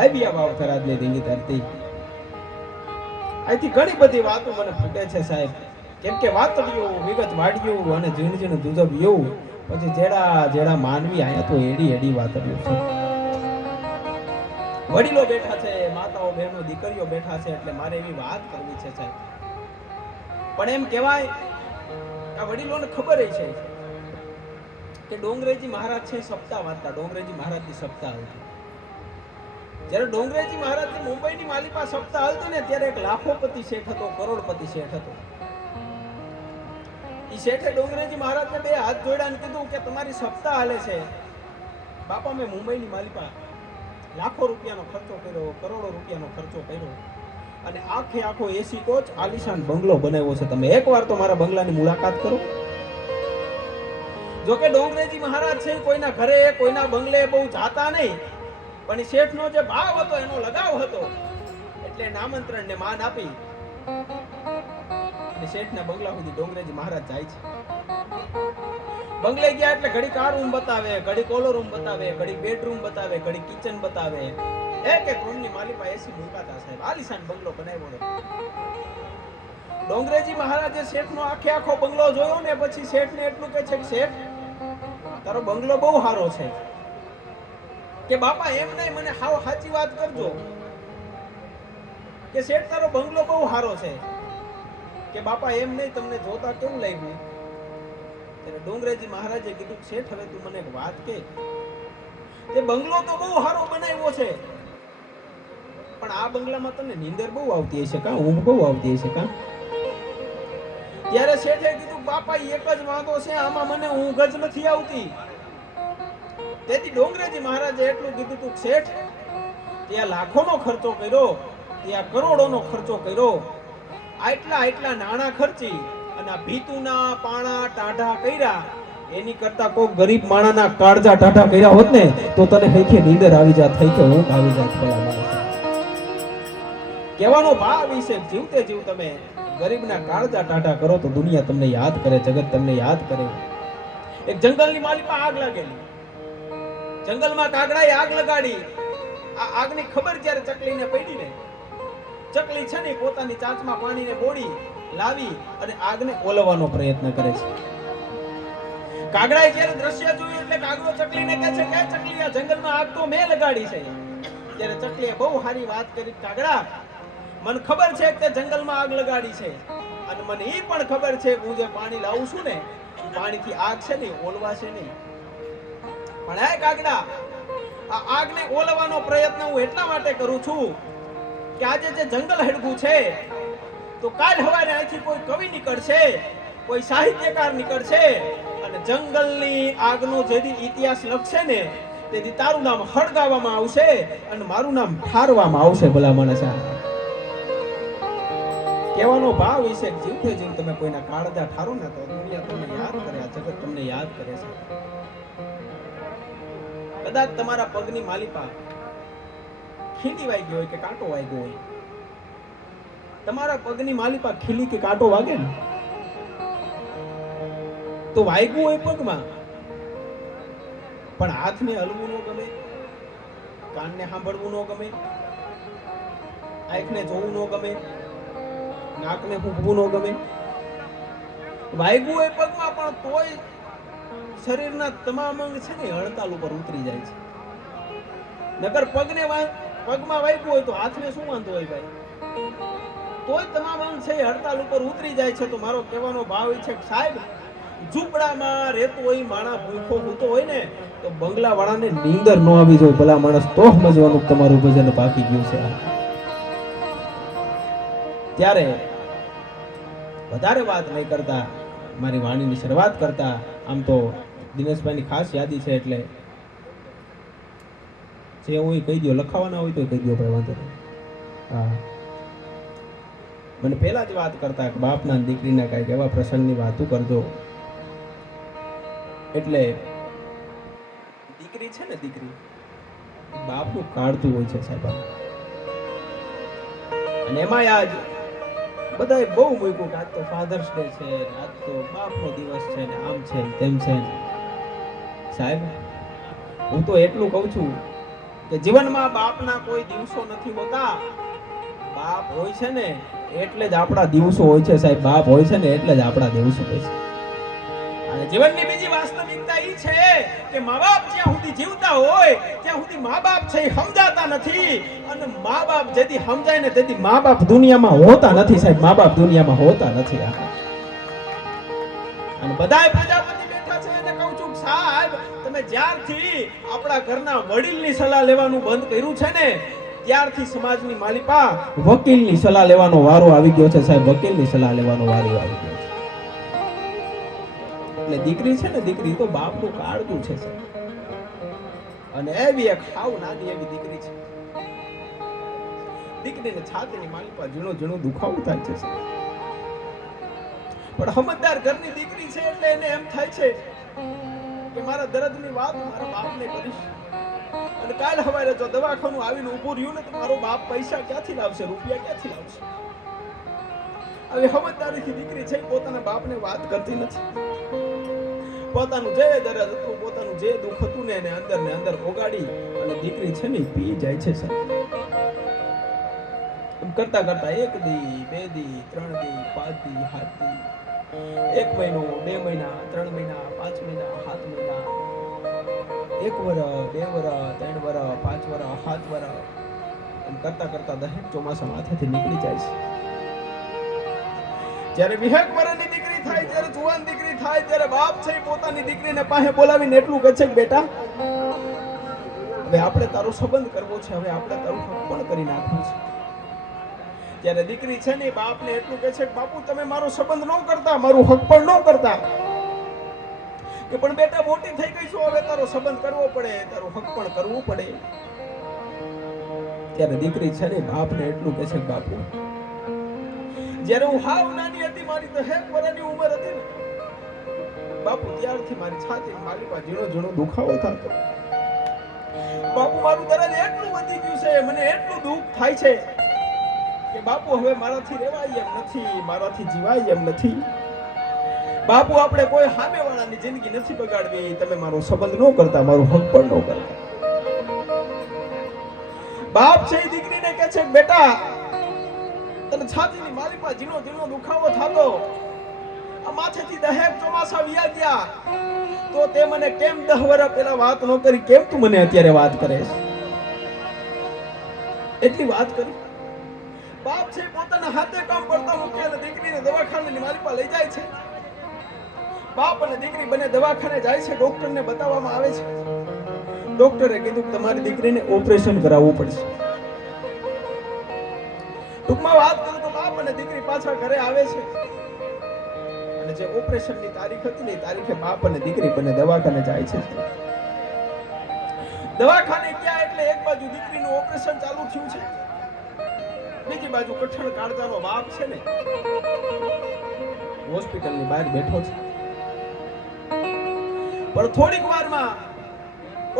આવી આ વાવ થરાદ ને રીંગી ધરતી. અહીંથી ઘણી બધી વાતો મને ફૂટે છે સાહેબ, કેમ કે વાતડિયું વિગત વાડ્યું અને ઝીણ ઝીણ દુધબ્યું પછી જેડા જેડા માનવી આયા તો એડી એડી વાતડિયું છે. વડીલો બેઠા છે, માતાઓ બહેનો દીકરીઓ બેઠા છે, એટલે મારે એવી વાત કરવી છે સાહેબ. પણ એમ કહેવાય આ વડીલોને ખબર છે કે ડોંગરેજી મહારાજ છે સપ્તાહ વાંચતા. ડોંગરેજી મહારાજની સપ્તાહ હતી. જ્યારે ડોંગરેજી મહારાજની મુંબઈની માલિપા સપ્તાહ હાલતી ને ત્યારે એક લાખોપતિ શેઠ હતો, કરોડપતિ શેઠ હતો. ઈ શેઠે ડોંગરેજી મહારાજને બે હાથ જોડ્યા અને કીધું કે તમારી સપ્તાહ હાલે છે બાપા, મેં મુંબઈની માલિપા લાખો રૂપિયાનો ખર્ચો કર્યો, કરોડો રૂપિયાનો ખર્ચો કર્યો અને આખે આખો એસી કોચ આલિશાન બંગલો બનાવ્યો છે. તમે એકવાર તો મારા બંગલાની મુલાકાત કરો. જો કે ડોંગરેજી મહારાજ છે કોઈના ઘરે કોઈના બંગલે બહુ જાતા નહીં, પણ શેઠનો જે ભાવ હતો એનો લગાવ હતો એટલે નામંત્રણ ને માન આપી અને શેઠના બંગલા સુધી ડોંગરેજી મહારાજ જાય છે. બંગલે ગયા એટલે ઘડી કાર રૂમ બતાવે, ઘડી કોલો રૂમ બતાવે, ઘડી બેડરૂમ બતાવે, ઘડી કિચન બતાવે. એક એક રૂમની માલિપા એસી મુકાતા સાહેબ. આલિશાન બંગલો બનાવ્યો હતો. ડોંગરેજી મહારાજે શેઠનો આખે આખો બંગલો જોયો ને પછી શેઠને એટલું કહે છે કે શેઠ તારો બંગલો બહુ સારો છે. કે બાપા એમ નહીં, મને હાવ સાચી વાત કરજો કે શેઠ તારો બંગલો બહુ સારો છે. કે બાપા એમ નહીં, તમને જોતા કેવું લાગ્યું? ત્યારે ડોંગરેજી મહારાજે કીધું શેઠ હવે તું મને એક વાત કે બંગલો તો બહુ સારો બનાવ્યો છે પણ આ બંગલામાં તને નીંદર બહુ આવતી હશે કા, ઊંઘ બહુ આવતી હશે કા? ત્યારે શેઠે કીધું બાપા એક જ વાંધો છે, આમાં મને ઊંઘ જ નથી આવતી. તેથી ડોંગરેજી મહારાજે એટલું કીધું તું શેઠ ત્યાં લાખોનો ખર્ચો કર્યો, ત્યાં કરોડોનો ખર્ચો કર્યો, આટલા નાણાં ખર્ચી અને આ ભીતુના પાણા ટાઢા કર્યા એની કરતા કોઈ ગરીબ માણાના કાળજા ટાઢા કર્યા હોત ને તો તને હૈખે નીંદર આવી જાત, હૈખે ઊંઘ આવી જાત. કહેવાનો ભાવ વિશે જીવતે જીવ તમે ગરીબના કાળજા ટાઢા કરો તો દુનિયા તમને યાદ કરે, જગત તમને યાદ કરે. એક જંગલની માલિપા આગ લાગેલી. જંગલમાં કાગડાએ આગ લગાડી. આ આગની ખબર જ્યારે ચકલીને પડી ને, ચકલી છે ને પોતાની ચાંચમાં પાણીને બોળી લાવી અને આગને ઓલવવાનો પ્રયત્ન કરે છે. કાગડાએ જ્યારે દ્રશ્ય જોયું એટલે કાગડો ચકલીને કહે છે કે ચકલી આ જંગલમાં આગ તો મેં લગાડી છે. ત્યારે ચકલીએ બહુ સારી વાત કરી, કાગડા મને ખબર છે કે જંગલમાં આગ લગાડી છે અને મને એ પણ ખબર છે કે હું જે પાણી લાવું છું ને પાણીથી આગ છે ને ઓલવાશે નહીં. પણ હે કાગડા, આ આગને ઓલવાનો પ્રયત્ન હું એટલા માટે કરું છું કે આજે જે જંગલ હડગું છે તો કાલ સવારે અહીંથી કોઈ કવિ નીકળશે, કોઈ સાહિત્યકાર નીકળશે અને જંગલની આગનો જેથી ઇતિહાસ લખશે ને તેથી તારું નામ હળગાવવામાં આવશે અને મારું નામ ઠારવામાં આવશે. ભલા માણસ, કહેવાનો ભાવ વિશે જીવતે જીવ તમે કોઈના કાળજા ઠારો ને તો દુનિયા તમને યાદ કરે, આ જગત તમને યાદ કરે છે. કદાચ તમારા પગની માલિપા ખીલી વાગી હોય કે કાંટો વાગ્યો હોય, તમારા પગની માલિપા ખીલી કે કાંટો વાગે ને તો વાગ્યું હોય પગમાં પણ હાથને હલવું ન ગમે, કાનને સાંભળવું ન ગમે, આંખને જોવું ન ગમે, નાકને ફૂંકવું ન ગમે. વાગ્યું હોય પગમાં પણ તોય શરીરના તમામ અંગ છે ને હડતાલ ઉપર ઉતરી જાય છે. નકર પગમાં વાગ્યું હોય તો હાથને શું વાંધો હોય ભાઈ? તોય તમામ અંગ છે હડતાલ ઉપર ઉતરી જાય છે. તો મારો કહેવાનો ભાવ એ છે કે સાહેબ ઝૂંપડામાં રહેતો હોય માણા ભૂખો હોતો હોય ને તો બંગલા વાળાને નીંદર ન આવી જોઈએ. ભલા માણસ તો સમજવાનું કે તમારું ભજન પાકી ગયું છે. ત્યારે વધારે વાત નહીં કરતા મારી વાણીની શરૂઆત કરતા, આમ તો દિનેશભાઈની ખાસ યાદી છે એટલે જે હું કહી દો, લખાવાના હોય તો કહી દો ભાઈ, વાંધો નહીં. હા, મને પહેલા જ વાત કરતા કે બાપના દીકરીના કાંઈક એવા પ્રસંગની વાતો કરજો. એટલે દીકરી છે ને, દીકરી બાપનું કાઢતું હોય છે સાહેબ. અને એમાં આજ બધાએ બહુ મૂક્યું કે આજ તો ફાધર્સ ડે છે, આજ તો બાપનો દિવસ છે ને આમ છે તેમ છે. સાહેબ હું તો એટલું કહું છું કે જીવનમાં બાપના કોઈ દિવસો નથી હોતા. બાપ હોય છે ને એટલે જ આપણા દિવસો હોય છે સાહેબ. બાપ હોય છે ને એટલે જ આપણા દિવસો હોય છે. અને જીવનની બીજી વાસ્તવિકતા ઈ છે કે મા-બાપ જ્યાં સુધી જીવતા હોય ત્યાં સુધી મા-બાપ છે એ સમજાતા નથી. અને મા-બાપ જેથી સમજાય ને તેથી મા-બાપ દુનિયામાં હોતા નથી સાહેબ. મા-બાપ દુનિયામાં હોતા નથી. અને બધાય પ્રજાપતિ બેઠા છે એને કહું છું સાહેબ, તમે જ્યારથી આપણા ઘરના વડીલની સલાહ લેવાનું બંધ કર્યું છે ને ત્યારથી સમાજની માલિપા વકીલની સલાહ લેવાનો વારો આવી ગયો છે સાહેબ. વકીલની સલાહ લેવાનો વારો આવી ગયો છે. એટલે દીકરી છે ને, દીકરી તો બાપનું કાળજું છે સાહેબ. અને એવી એક હાવ નાની એવી દીકરી છે. દીકરીને છાતીની માલિપા ઝીણો ઝીણો દુખાવો થાય છે સાહેબ. પણ સમજદાર ઘરની દીકરી છે એટલે એને એમ થાય છે કે મારા દર્દની વાત મારા બાપને કરીશ. અને કાલ સવારે જો દવાખાનું આવીને ઊભું રહ્યું ને તો મારો બાપ પૈસા ક્યાંથી લાવશે, રૂપિયા ક્યાંથી લાવશે. હવે સમજદારીથી દીકરી છે પોતાના બાપને વાત કરતી નથી. પોતાનું જે દર્દ હતું, પોતાનું જે દુઃખ હતું ને એને અંદર ને અંદર ઓગાડી અને દીકરી છે ને પી જાય છે સાહેબ. એમ કરતા કરતા 1 દી 2 દી 3 દી 5 દી 7 દી 1 મહિનો 2 મહિના 3 મહિના 5 મહિના 7 મહિના 1 વર્ષ 2 વર્ષ 3 વર્ષ 5 વર્ષ 7 વર્ષ એમ કરતા કરતા 10 ચોમાસા માથેથી નીકળી જાય છે. જ્યારે 20 વર્ષની દીકરી થાય, જ્યારે જુવાન દીકરી થાય, ત્યારે બાપ છે પોતાની દીકરીને પાસે બોલાવીને એટલું કહે છે કે બેટા હવે આપણે તારો સંબંધ કરવો છે, હવે આપણે તારું હક પણ કરી નાખવું છે. ત્યારે દીકરી છે ને બાપને એટલું કહે છે કે બાપુ તમે મારો સંબંધ ન કરતા, મારું હક પણ ન કરતા, કે પણ બેટા મોટી થઈ ગઈ છો, હવે તારો સંબંધ કરવો પડે, તારું હક પણ કરવું પડે. ત્યારે દીકરી છે ને બાપને એટલું કહે છે કે બાપુ જ્યારે હું હાવ નાની હતી, મારી 10 વર્ષની ઉંમર હતી ને બાપુ ત્યારથી મારી છાતી માલિપા ઝીણો ઝીણો દુખાવો થતો. બાપુ મારું દર્દ એટલું વધી ગયું છે, મને એટલું દુઃખ થાય છે કે બાપુ હવે મારાથી રહેવાય એમ નથી, મારાથી જીવાય એમ નથી. બાપુ આપણે કોઈ સામેવાળાની જિંદગી નથી બગાડવી, તમે મારો સંબંધ ન કરતા, મારું હક પણ ન કરતા. બાપ છે એ દીકરીને કહે છે બેટા તને છાતીની માલિપા ઝીણો ઝીણો દુખાવો થતો, આ માથેથી 10 ચોમાસા વ્યા ગયા તો તે મને કેમ 10 વર્ષ પહેલા વાત ન કરી, કેમ તું મને અત્યારે વાત કરે છે? એટલી વાત કરી. બાપ છે પોતાના હાથે કામ કરતા મૂકે અને દીકરીને દવાખાનાની માલિપા લઈ જાય છે. બાપ અને દીકરી બંને દવાખાને જાય છે, ડોક્ટરને બતાવવામાં આવે છે. ડોક્ટરે કીધું કે તમારી દીકરીને ઓપરેશન કરાવવું પડશે. ટૂંકમાં વાત કરું તો બાપ અને દીકરી પાછા ઘરે આવે છે અને જે ઓપરેશનની તારીખ હતી ને તારીખે બાપ અને દીકરી બંને દવાખાને જાય છે. દવાખાને ગયા એટલે એક બાજુ દીકરીનું ઓપરેશન ચાલુ થયું છે, બીજી બાજુ કઠણ કાળજાનો બાપ છે ને હોસ્પિટલની બહાર બેઠો છે. પણ થોડીક વારમાં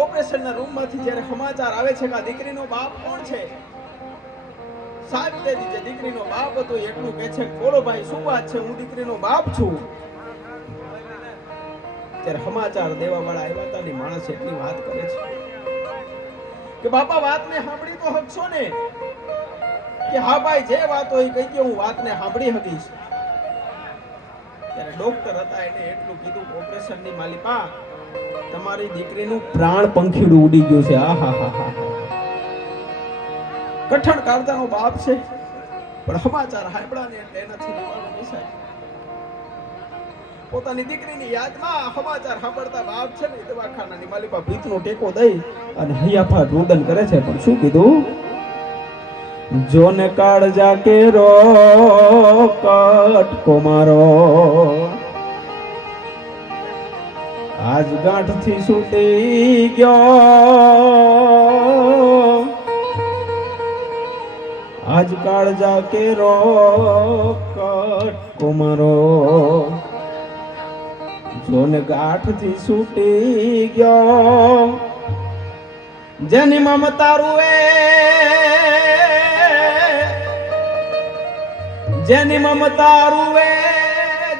ઓપરેશનના રૂમમાંથી જ્યારે સમાચાર આવે છે કે આ દીકરીનો બાપ કોણ છે, સાહેબ તે દીજે દીકરીનો બાપ હતો એટલું કહે છે બોલો ભાઈ શું વાત છે, હું દીકરીનો બાપ છું. ત્યારે સમાચાર દેવા વાળા આવ્યા હતા ને માણસ એટલી વાત કરે છે કે બાપા વાતને સાંભળી તો હકશો ને, કે હા ભાઈ જે વાત હોય કહી દો, હું વાતને સાંભળી શકીશ. ત્યારે ડોક્ટર હતા એને એટલું કીધું ઓપરેશનની માલિપા તમારી દીકરીનું પ્રાણ પંખીડું ઉડી ગયું છે. આ હા હા હા કઠણ કાળજાનો બાપ છે પણ સમાચાર સાંભળ્યા ને એટલે એનાથી નિવારણ નહીં. પોતાની દીકરીની યાદમાં સમાચાર સાંભળતા બાપ છે ને દવાખાનાની માલિકા ભીતનો ટેકો દઈ અને હૈયાફા રુદન કરે છે. પણ શું કીધું? જોને કાળજા કેરો કટકો મારો આજ ગાંઠથી છૂટી ગયો, આજ કાળજા કેરો કટકો મારો જોને ગાંઠથી છૂટી ગયો, જેની મમતા રૂએ જેની મમતા રૂવે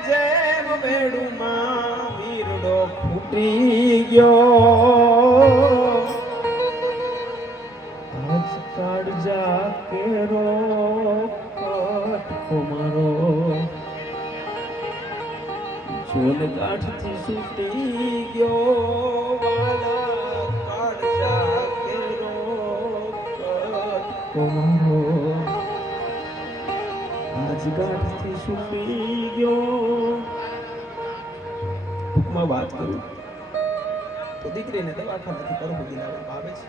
જેમ બેડુમાં વીરડો ફૂટી ગયો, આજ કાળજા કેરો કટકો મારો જોન ગાંઠથી છૂટી ગયો, વાલા કાળજા કેરો કટકો મારો આજ ગાંઠથી છૂટી ગયો. ટૂંકમાં વાત કરું તો દીકરીને દવાખાનાથી કરબુદી લાવવામાં આવે છે,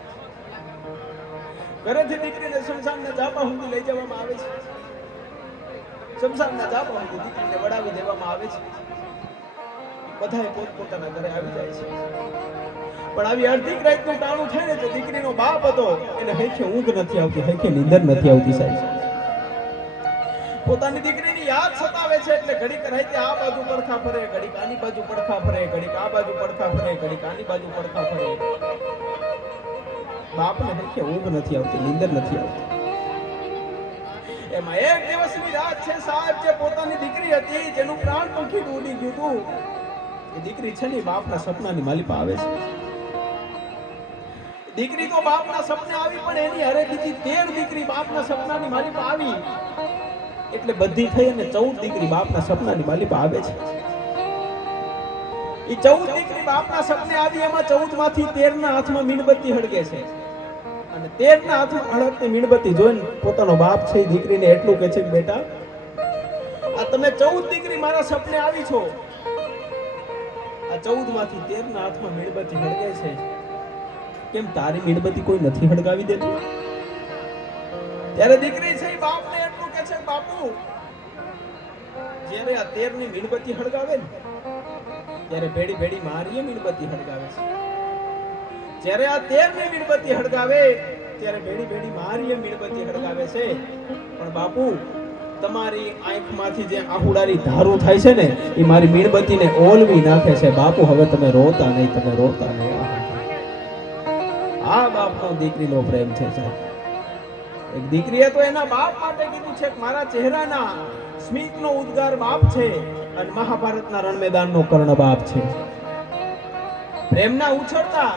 ઘરેથી દીકરીને શમશાનના ઝાપા સુધી લઈ જવામાં આવે છે, શમશાનના ઝાપા સુધી દીકરીને વડાવી દેવામાં આવે છે, બધાએ પોતપોતાના ઘરે આવી જાય છે. પણ આવી અડધી રાતનું ટાણું થાય ને જે દીકરીનો બાપ હતો એને હેખે ઊંઘ નથી આવતી, હેખે નીંદર નથી આવતી સાહેબ. પોતાની દીકરીની યાદ સતાવે છે એટલે ઘડીક રાતે આ બાજુ પડખા ફરે, ઘડીક આની બાજુ પડખા ફરે, ઘડીક આ બાજુ પડખા ફરે, ઘડીક આની બાજુ પડખા ફરે. બાપને હેખે ઊંઘ નથી આવતી, નીંદર નથી આવતી. એમાં એક દિવસની રાત છે સાહેબ, જે પોતાની દીકરી હતી જેનું પ્રાણ પંખી ઉડી ગયું હતું, એ દીકરી છે ને બાપના સપનાની માલિપા આવે છે. દીકરી તો બાપના સપને આવી, પણ એની હારે બીજી 13 દીકરી બાપના સપનાની માલિપા આવી, એટલે બધી થઈ અને 14 દીકરી બાપના સપનાની માલિપા આવે છે. એ 14 દીકરી બાપના સપને આવી, એમાં 14 માંથી 13 ના હાથમાં મીણબત્તી હળગે છે, અને 13 ના હાથમાં હળગતી મીણબત્તી જોઈને પોતાનો બાપ છે દીકરીને એટલું કહે છે કે બેટા, આ તમે 14 દીકરી મારા સપને આવી છો, આ 14 માંથી 13 ના હાથમાં મીણબત્તી હળગે છે, કેમ તારી મીણબત્તી કોઈ નથી હળગાવી દેતું? ત્યારે દીકરી છે બાપને એટલું કહે છે, બાપુ જ્યારે આ 13 ની મીણબત્તી હળગાવે ને ત્યારે ભેડી ભેડી મારીએ મીણબત્તી હળગાવે છે, જ્યારે આ 13 ની મીણબત્તી હળગાવે ત્યારે ભેડી ભેડી મારીએ મીણબત્તી હળગાવે છે, પણ બાપુ તમારી આંખમાંથી જે આહુડાની ધારું થાય છે ને એ મારી મીણબત્તીને ઓલવી નાખે છે. બાપુ હવે તમે રોતા નહીં, તમે રોતા નહીં. આ બાપનો દીકરીનો પ્રેમ છે સાહેબ. એક દીકરીએ તો એના બાપ માટે કીધું છે કે મારા ચહેરાના સ્મિતનો ઉદ્ગાર બાપ છે, અને મહાભારતના રણ મેદાનનો કર્ણ બાપ છે. પ્રેમના ઉછળતા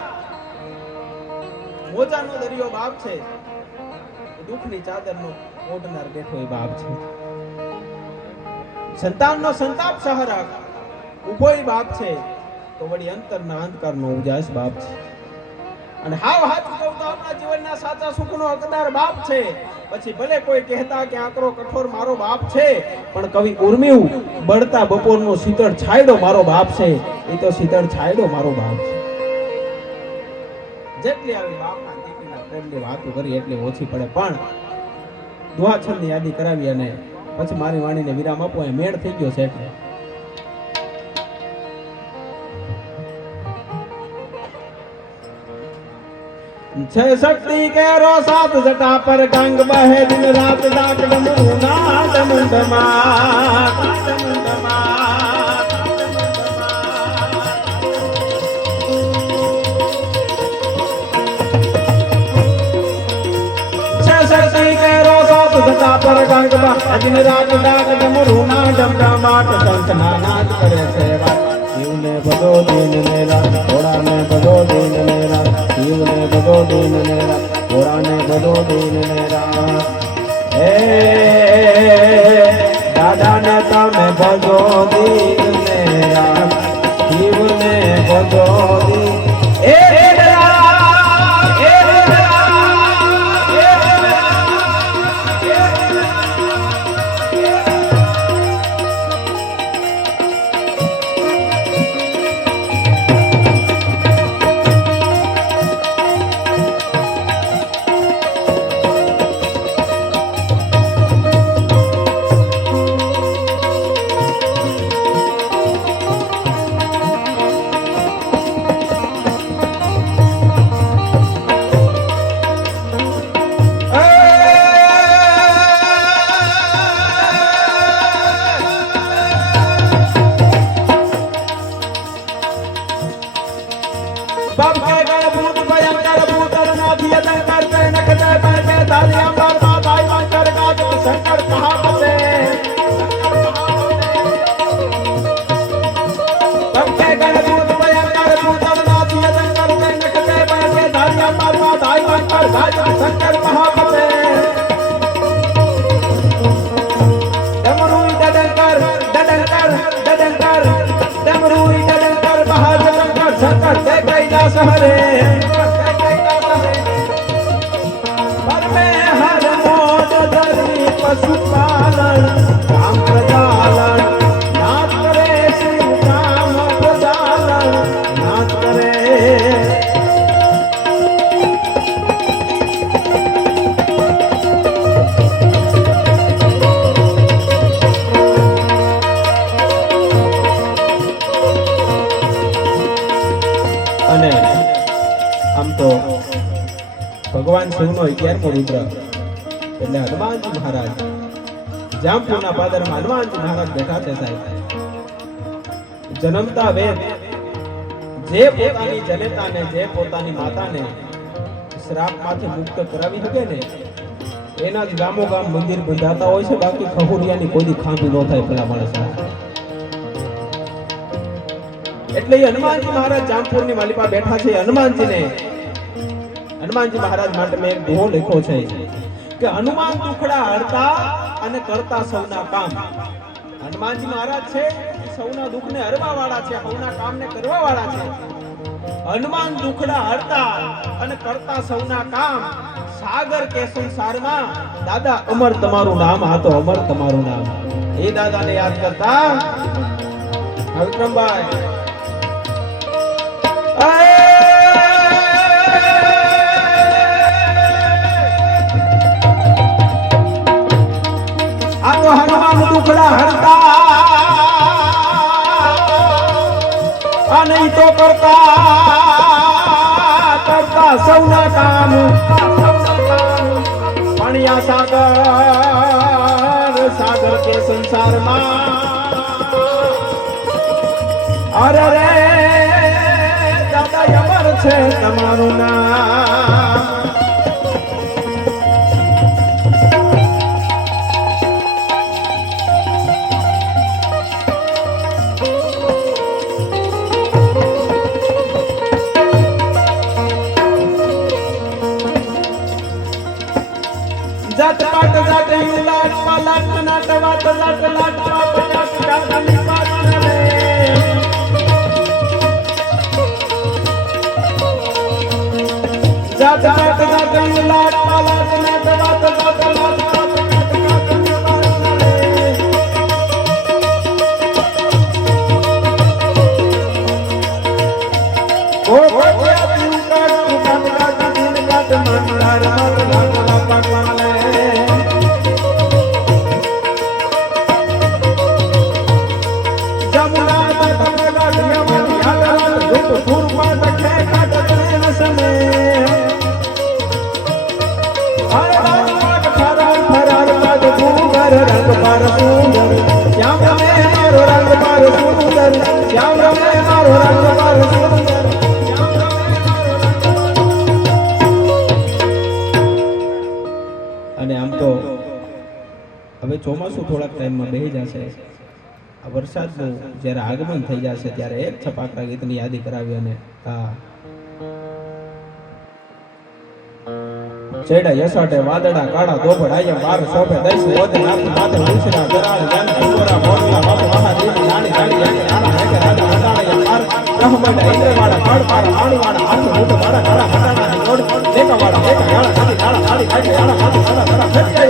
મોજાનો દરિયો બાપ છે, દુઃખની ચાદરનો ઓઢનાર બેઠો એ બાપ છે. સંતાનનો સંતાપ સહારક ઉભો એ બાપ છે, તો વળી અંતરના અંધકારનો ઉજાસ બાપ છે. અને હાવ હાચું કહું તો આપણા જીવનના સાચા સુખનો હકદાર બાપ છે. પછી ભલે કોઈ કહેતા કે આકરો કઠોર મારો બાપ છે, પણ કવિ ઉર્મિયું બળતા બપોરનો શીતળ છાયડો મારો બાપ છે, એ તો શીતળ છાયડો મારો બાપ છે. જેટલી આવી બાપના દીકરીના પ્રેમની વાતો કરી એટલી ઓછી પડે. પણ દુહા છંદની યાદી કરાવી અને પછી મારી વાણીને વિરામ આપો, એ મેળ થઈ ગયો છે. એટલે છે શક્તિ કેરો સાત જટા પર ગંગ બહે દિન રાત ડાક ડમરૂ નાદ મુંડમાં છે શક્તિ કેરો સાત જટા પર ગંગ બહે દિન રાત ડાક ડમરૂ નાદ મુંડમાં કંકના નાદ કરે છે. શિવને બધો દિન ને રાત, ઘોડાને બધો દિન ને રાત, શિવને બધો દિન ને રાત, ઘોડાને બધો દિન ને રાત. હે દાદાને તમે બધો દિન ને રાત, શિવને બધો દિન શંકર મહાપતે ડમરુઈ ડડંકર ડડંકર ડડંકર ડમરુઈ ડડંકર મહાજનકર શંકર જય કૈલાસ હરે પરમે હર મોદ ધરી પશુપાલન કામ પ્રજાલન નાથ કરે શિવ કામ પ્રજાલન નાથ કરે અને આમ તો ભગવાન શિવનો 11મો રુદ્ર એટલે હનુમાનજી મહારાજ જામપુરના પાદરમાં હનુમાનજી મહારાજ બેઠા છે સાહેબ. જન્મતા વેદ જે પોતાની જનેતાને જે પોતાની માતાને શ્રાપમાંથી મુક્ત કરાવી શકે ને એના જ ગામો ગામ મંદિર બંધાતા હોય છે. બાકી ખહુડિયાની કોઈ ખાંભી ન થાય પેલા માણસ. એટલે હનુમાનજી મહારાજ જામપુરની માલિપા બેઠા છે. હનુમાનજી મહારાજ માટે મેં એક દોહો લખ્યો છે કે હનુમાન દુખડા હરતા અને કરતા સૌના કામ. હનુમાનજી મહારાજ છે સૌના દુઃખને હરવા વાળા છે, સૌના કામને કરવા વાળા છે. હનુમાન દુખડા હરતા અને કરતા સૌના કામ. સાગર કે સંસારમાં દાદા અમર તમારું નામ, આ તો અમર તમારું નામ. એ દાદાને યાદ કરતા વિક્રમભાઈ આ તો હનુમાન દુખડા હરતા આ નહીં તો કરતા સૌના કામ. પાણિયા સાગર કે સંસારમાં અરે રે દાદા અમર છે તમારું નામ. जात पाट जात लाट पालाट नाट वाट लाट लाट पाट लाट गानी पाट रे जात पाट जात लाट पालाट नाट वाट लाट लाट पाट गानी पाट रे ओ तू काट दिन काट मनहार मत पाट वाले અને આમ તો હવે ચોમાસું થોડાક ટાઈમમાં બેહી જશે. આ વરસાદનું જ્યારે આગમન થઈ જશે ત્યારે એક છપાકડા ગીતની યાદી કરાવી. અને ચેડા યસાટે વાદળા કાળા દોભડ આયમ બાર સોફે દઈસ ઓદ નાથ માથે ઉછરા દરાળ જાન કુંવરા મોરલા બાપુ મહાદેવ નાની નાની યાની નાના હે રાજા હટાણા માર રહમડા ઇન્દ્રવાડા કાળપારા આણીવાડા હાથ મોઢ વાડા કાળા હટાણા નોડ દેકાવાડા દેકા યાળા ખાલી યાળા ખાલી ખાલી યાળા ખાલી સાડા સાડા ફેટ્યા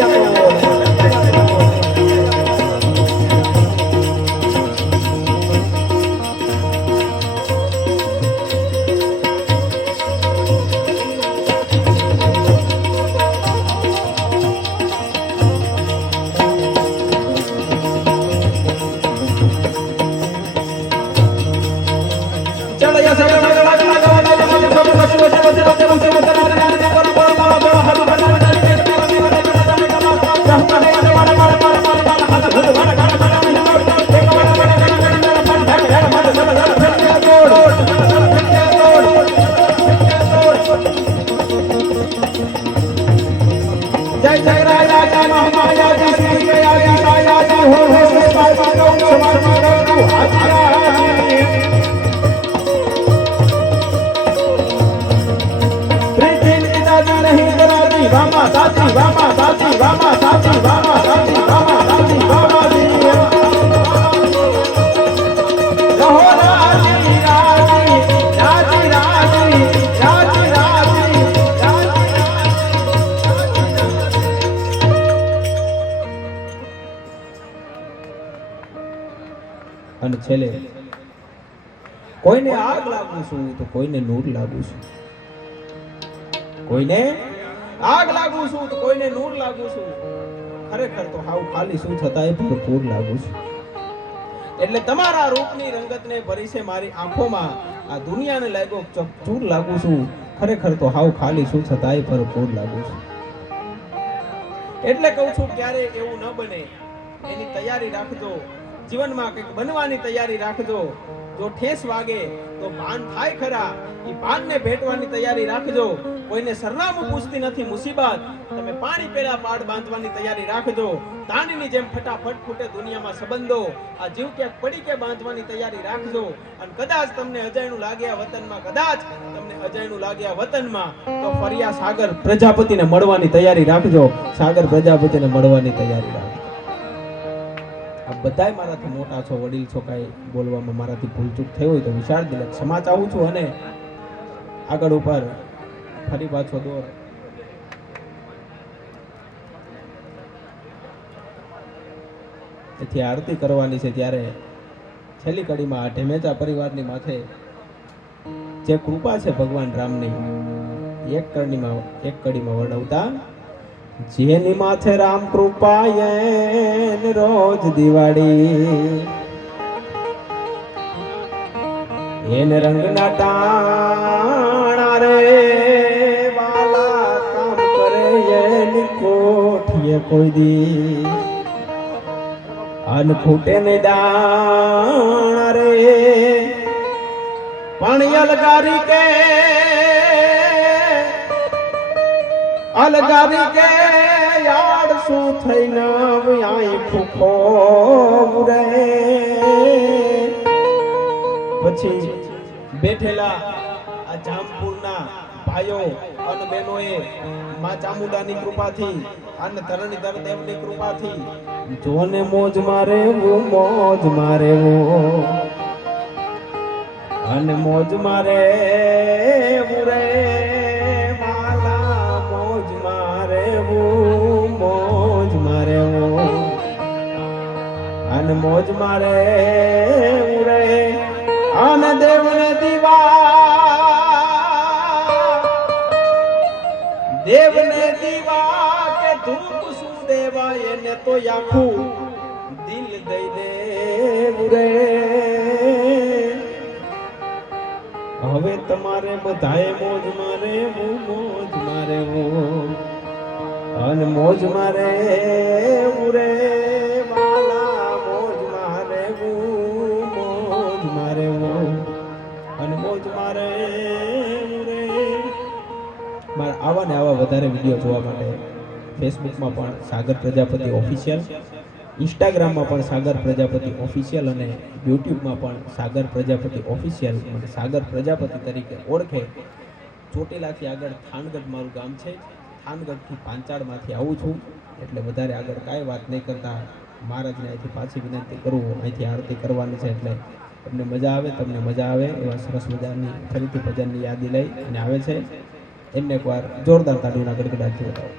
તો नहीं સાચી વામા સાચી વામા સાચી વામા સાચી વામા સાચી વામા સાચી વામાજી રહો રાજી રાજી રાજી રાજી રાજી રાજી અને છેલ્લે કોઈને આગ લાગુ છું તો કોઈને નૂર લાગુ છું, કોઈને આગ લાગુ છું તો કોઈને નૂર લાગુ છું, ખરેખર તો હાવ ખાલી શું છતાંય ભરપૂર લાગુ છું. એટલે તમારા રૂપની રંગતને ભરી છે મારી આંખોમાં, આ દુનિયાને લાગ્યો ચકચૂર લાગુ છું, ખરેખર તો હાવ ખાલી શું છતાંય ભરપૂર લાગુ છું. એટલે કહું છું ક્યારે એવું ન બને એની તૈયારી રાખજો, જીવનમાં કંઈક બનવાની તૈયારી રાખજો. જો ઠેસ વાગે તો ભાન થાય ખરા, એ ભાનને ભેટવાની તૈયારી રાખજો. કોઈને સરનામું પૂછતી નથી મુસીબત, તમે પાણી પેલા પાડ બાંધવાની તૈયારી રાખજો. તાણીની જેમ ફટાફટ ફૂટે દુનિયામાં સંબંધો, આ જીવ ક્યાંક પડી કે બાંધવાની તૈયારી રાખજો. અને કદાચ તમને અજાયણું લાગે આ વતનમાં, કદાચ તમને અજાયણું લાગે આ વતનમાં, તો ફરિયા સાગર પ્રજાપતિને મળવાની તૈયારી રાખજો. સાગર પ્રજાપતિને મળવાની તૈયારી રાખજો. બધાય મારાથી મોટા છો, વડીલ છો, કાંઈ બોલવામાં મારાથી ભૂલચૂક થઈ હોય તો વિશાળ દિલે ક્ષમા ચાહું છું. અને આગળ ઉપર ફરી પાછો દોર તેથી આરતી કરવાની છે ત્યારે છેલ્લી કડીમાં આ ઢેમેચા પરિવારની માથે જે કૃપા છે ભગવાન રામની એક કડીમાં વર્ણવતા, જેની માથે રામ કૃપા એન રોજ દિવાળી, એને રંગના ટાણા રે વાલા કામ કરે એની કોઠીએ કોઈ દી, અન ખૂટે ને દાણા રે પાણી અલગારી કે અલગારી કે યાદ શું થઈને આઈ ભૂખો રે. પછી બેઠેલા આ જામપુરના ભાઈઓ અને બહેનોએ માં ચામુંડાની કૃપાથી અને ધરણીધર દેવની કૃપાથી જોને મોજ મારે મોજ મારે અને મોજ મારે રે મોજ મારે રે આન દેવને દીવા કે ધૂપ શું દેવા, એને તો આખું દિલ દઈ દેવ રે. હવે તમારે બધાએ મોજ મારે અને મોજ મારે રે આવા ને આવા વધારે વિડીયો જોવા માટે ફેસબુકમાં પણ સાગર પ્રજાપતિ ઓફિશિયલ, ઇન્સ્ટાગ્રામમાં પણ સાગર પ્રજાપતિ ઓફિશિયલ અને યુટ્યુબમાં પણ સાગર પ્રજાપતિ ઓફિશિયલ. મને સાગર પ્રજાપતિ તરીકે ઓળખે. ચોટીલાથી આગળ થાનગઢ મારું ગામ છે, થાનગઢથી પાંચાળમાંથી આવું છું. એટલે વધારે આગળ કાંઈ વાત નહીં કરતા મહારાજને અહીંથી પાછી વિનંતી કરું, અહીંથી આરતી કરવાની છે. એટલે તમને મજા આવે એવા સરસ મજાની ફરીથી ભજનની યાદી લઈ અને આવે છે. એમને એકવાર જોરદાર તાળીઓના ગડગડાટથી બતાવો.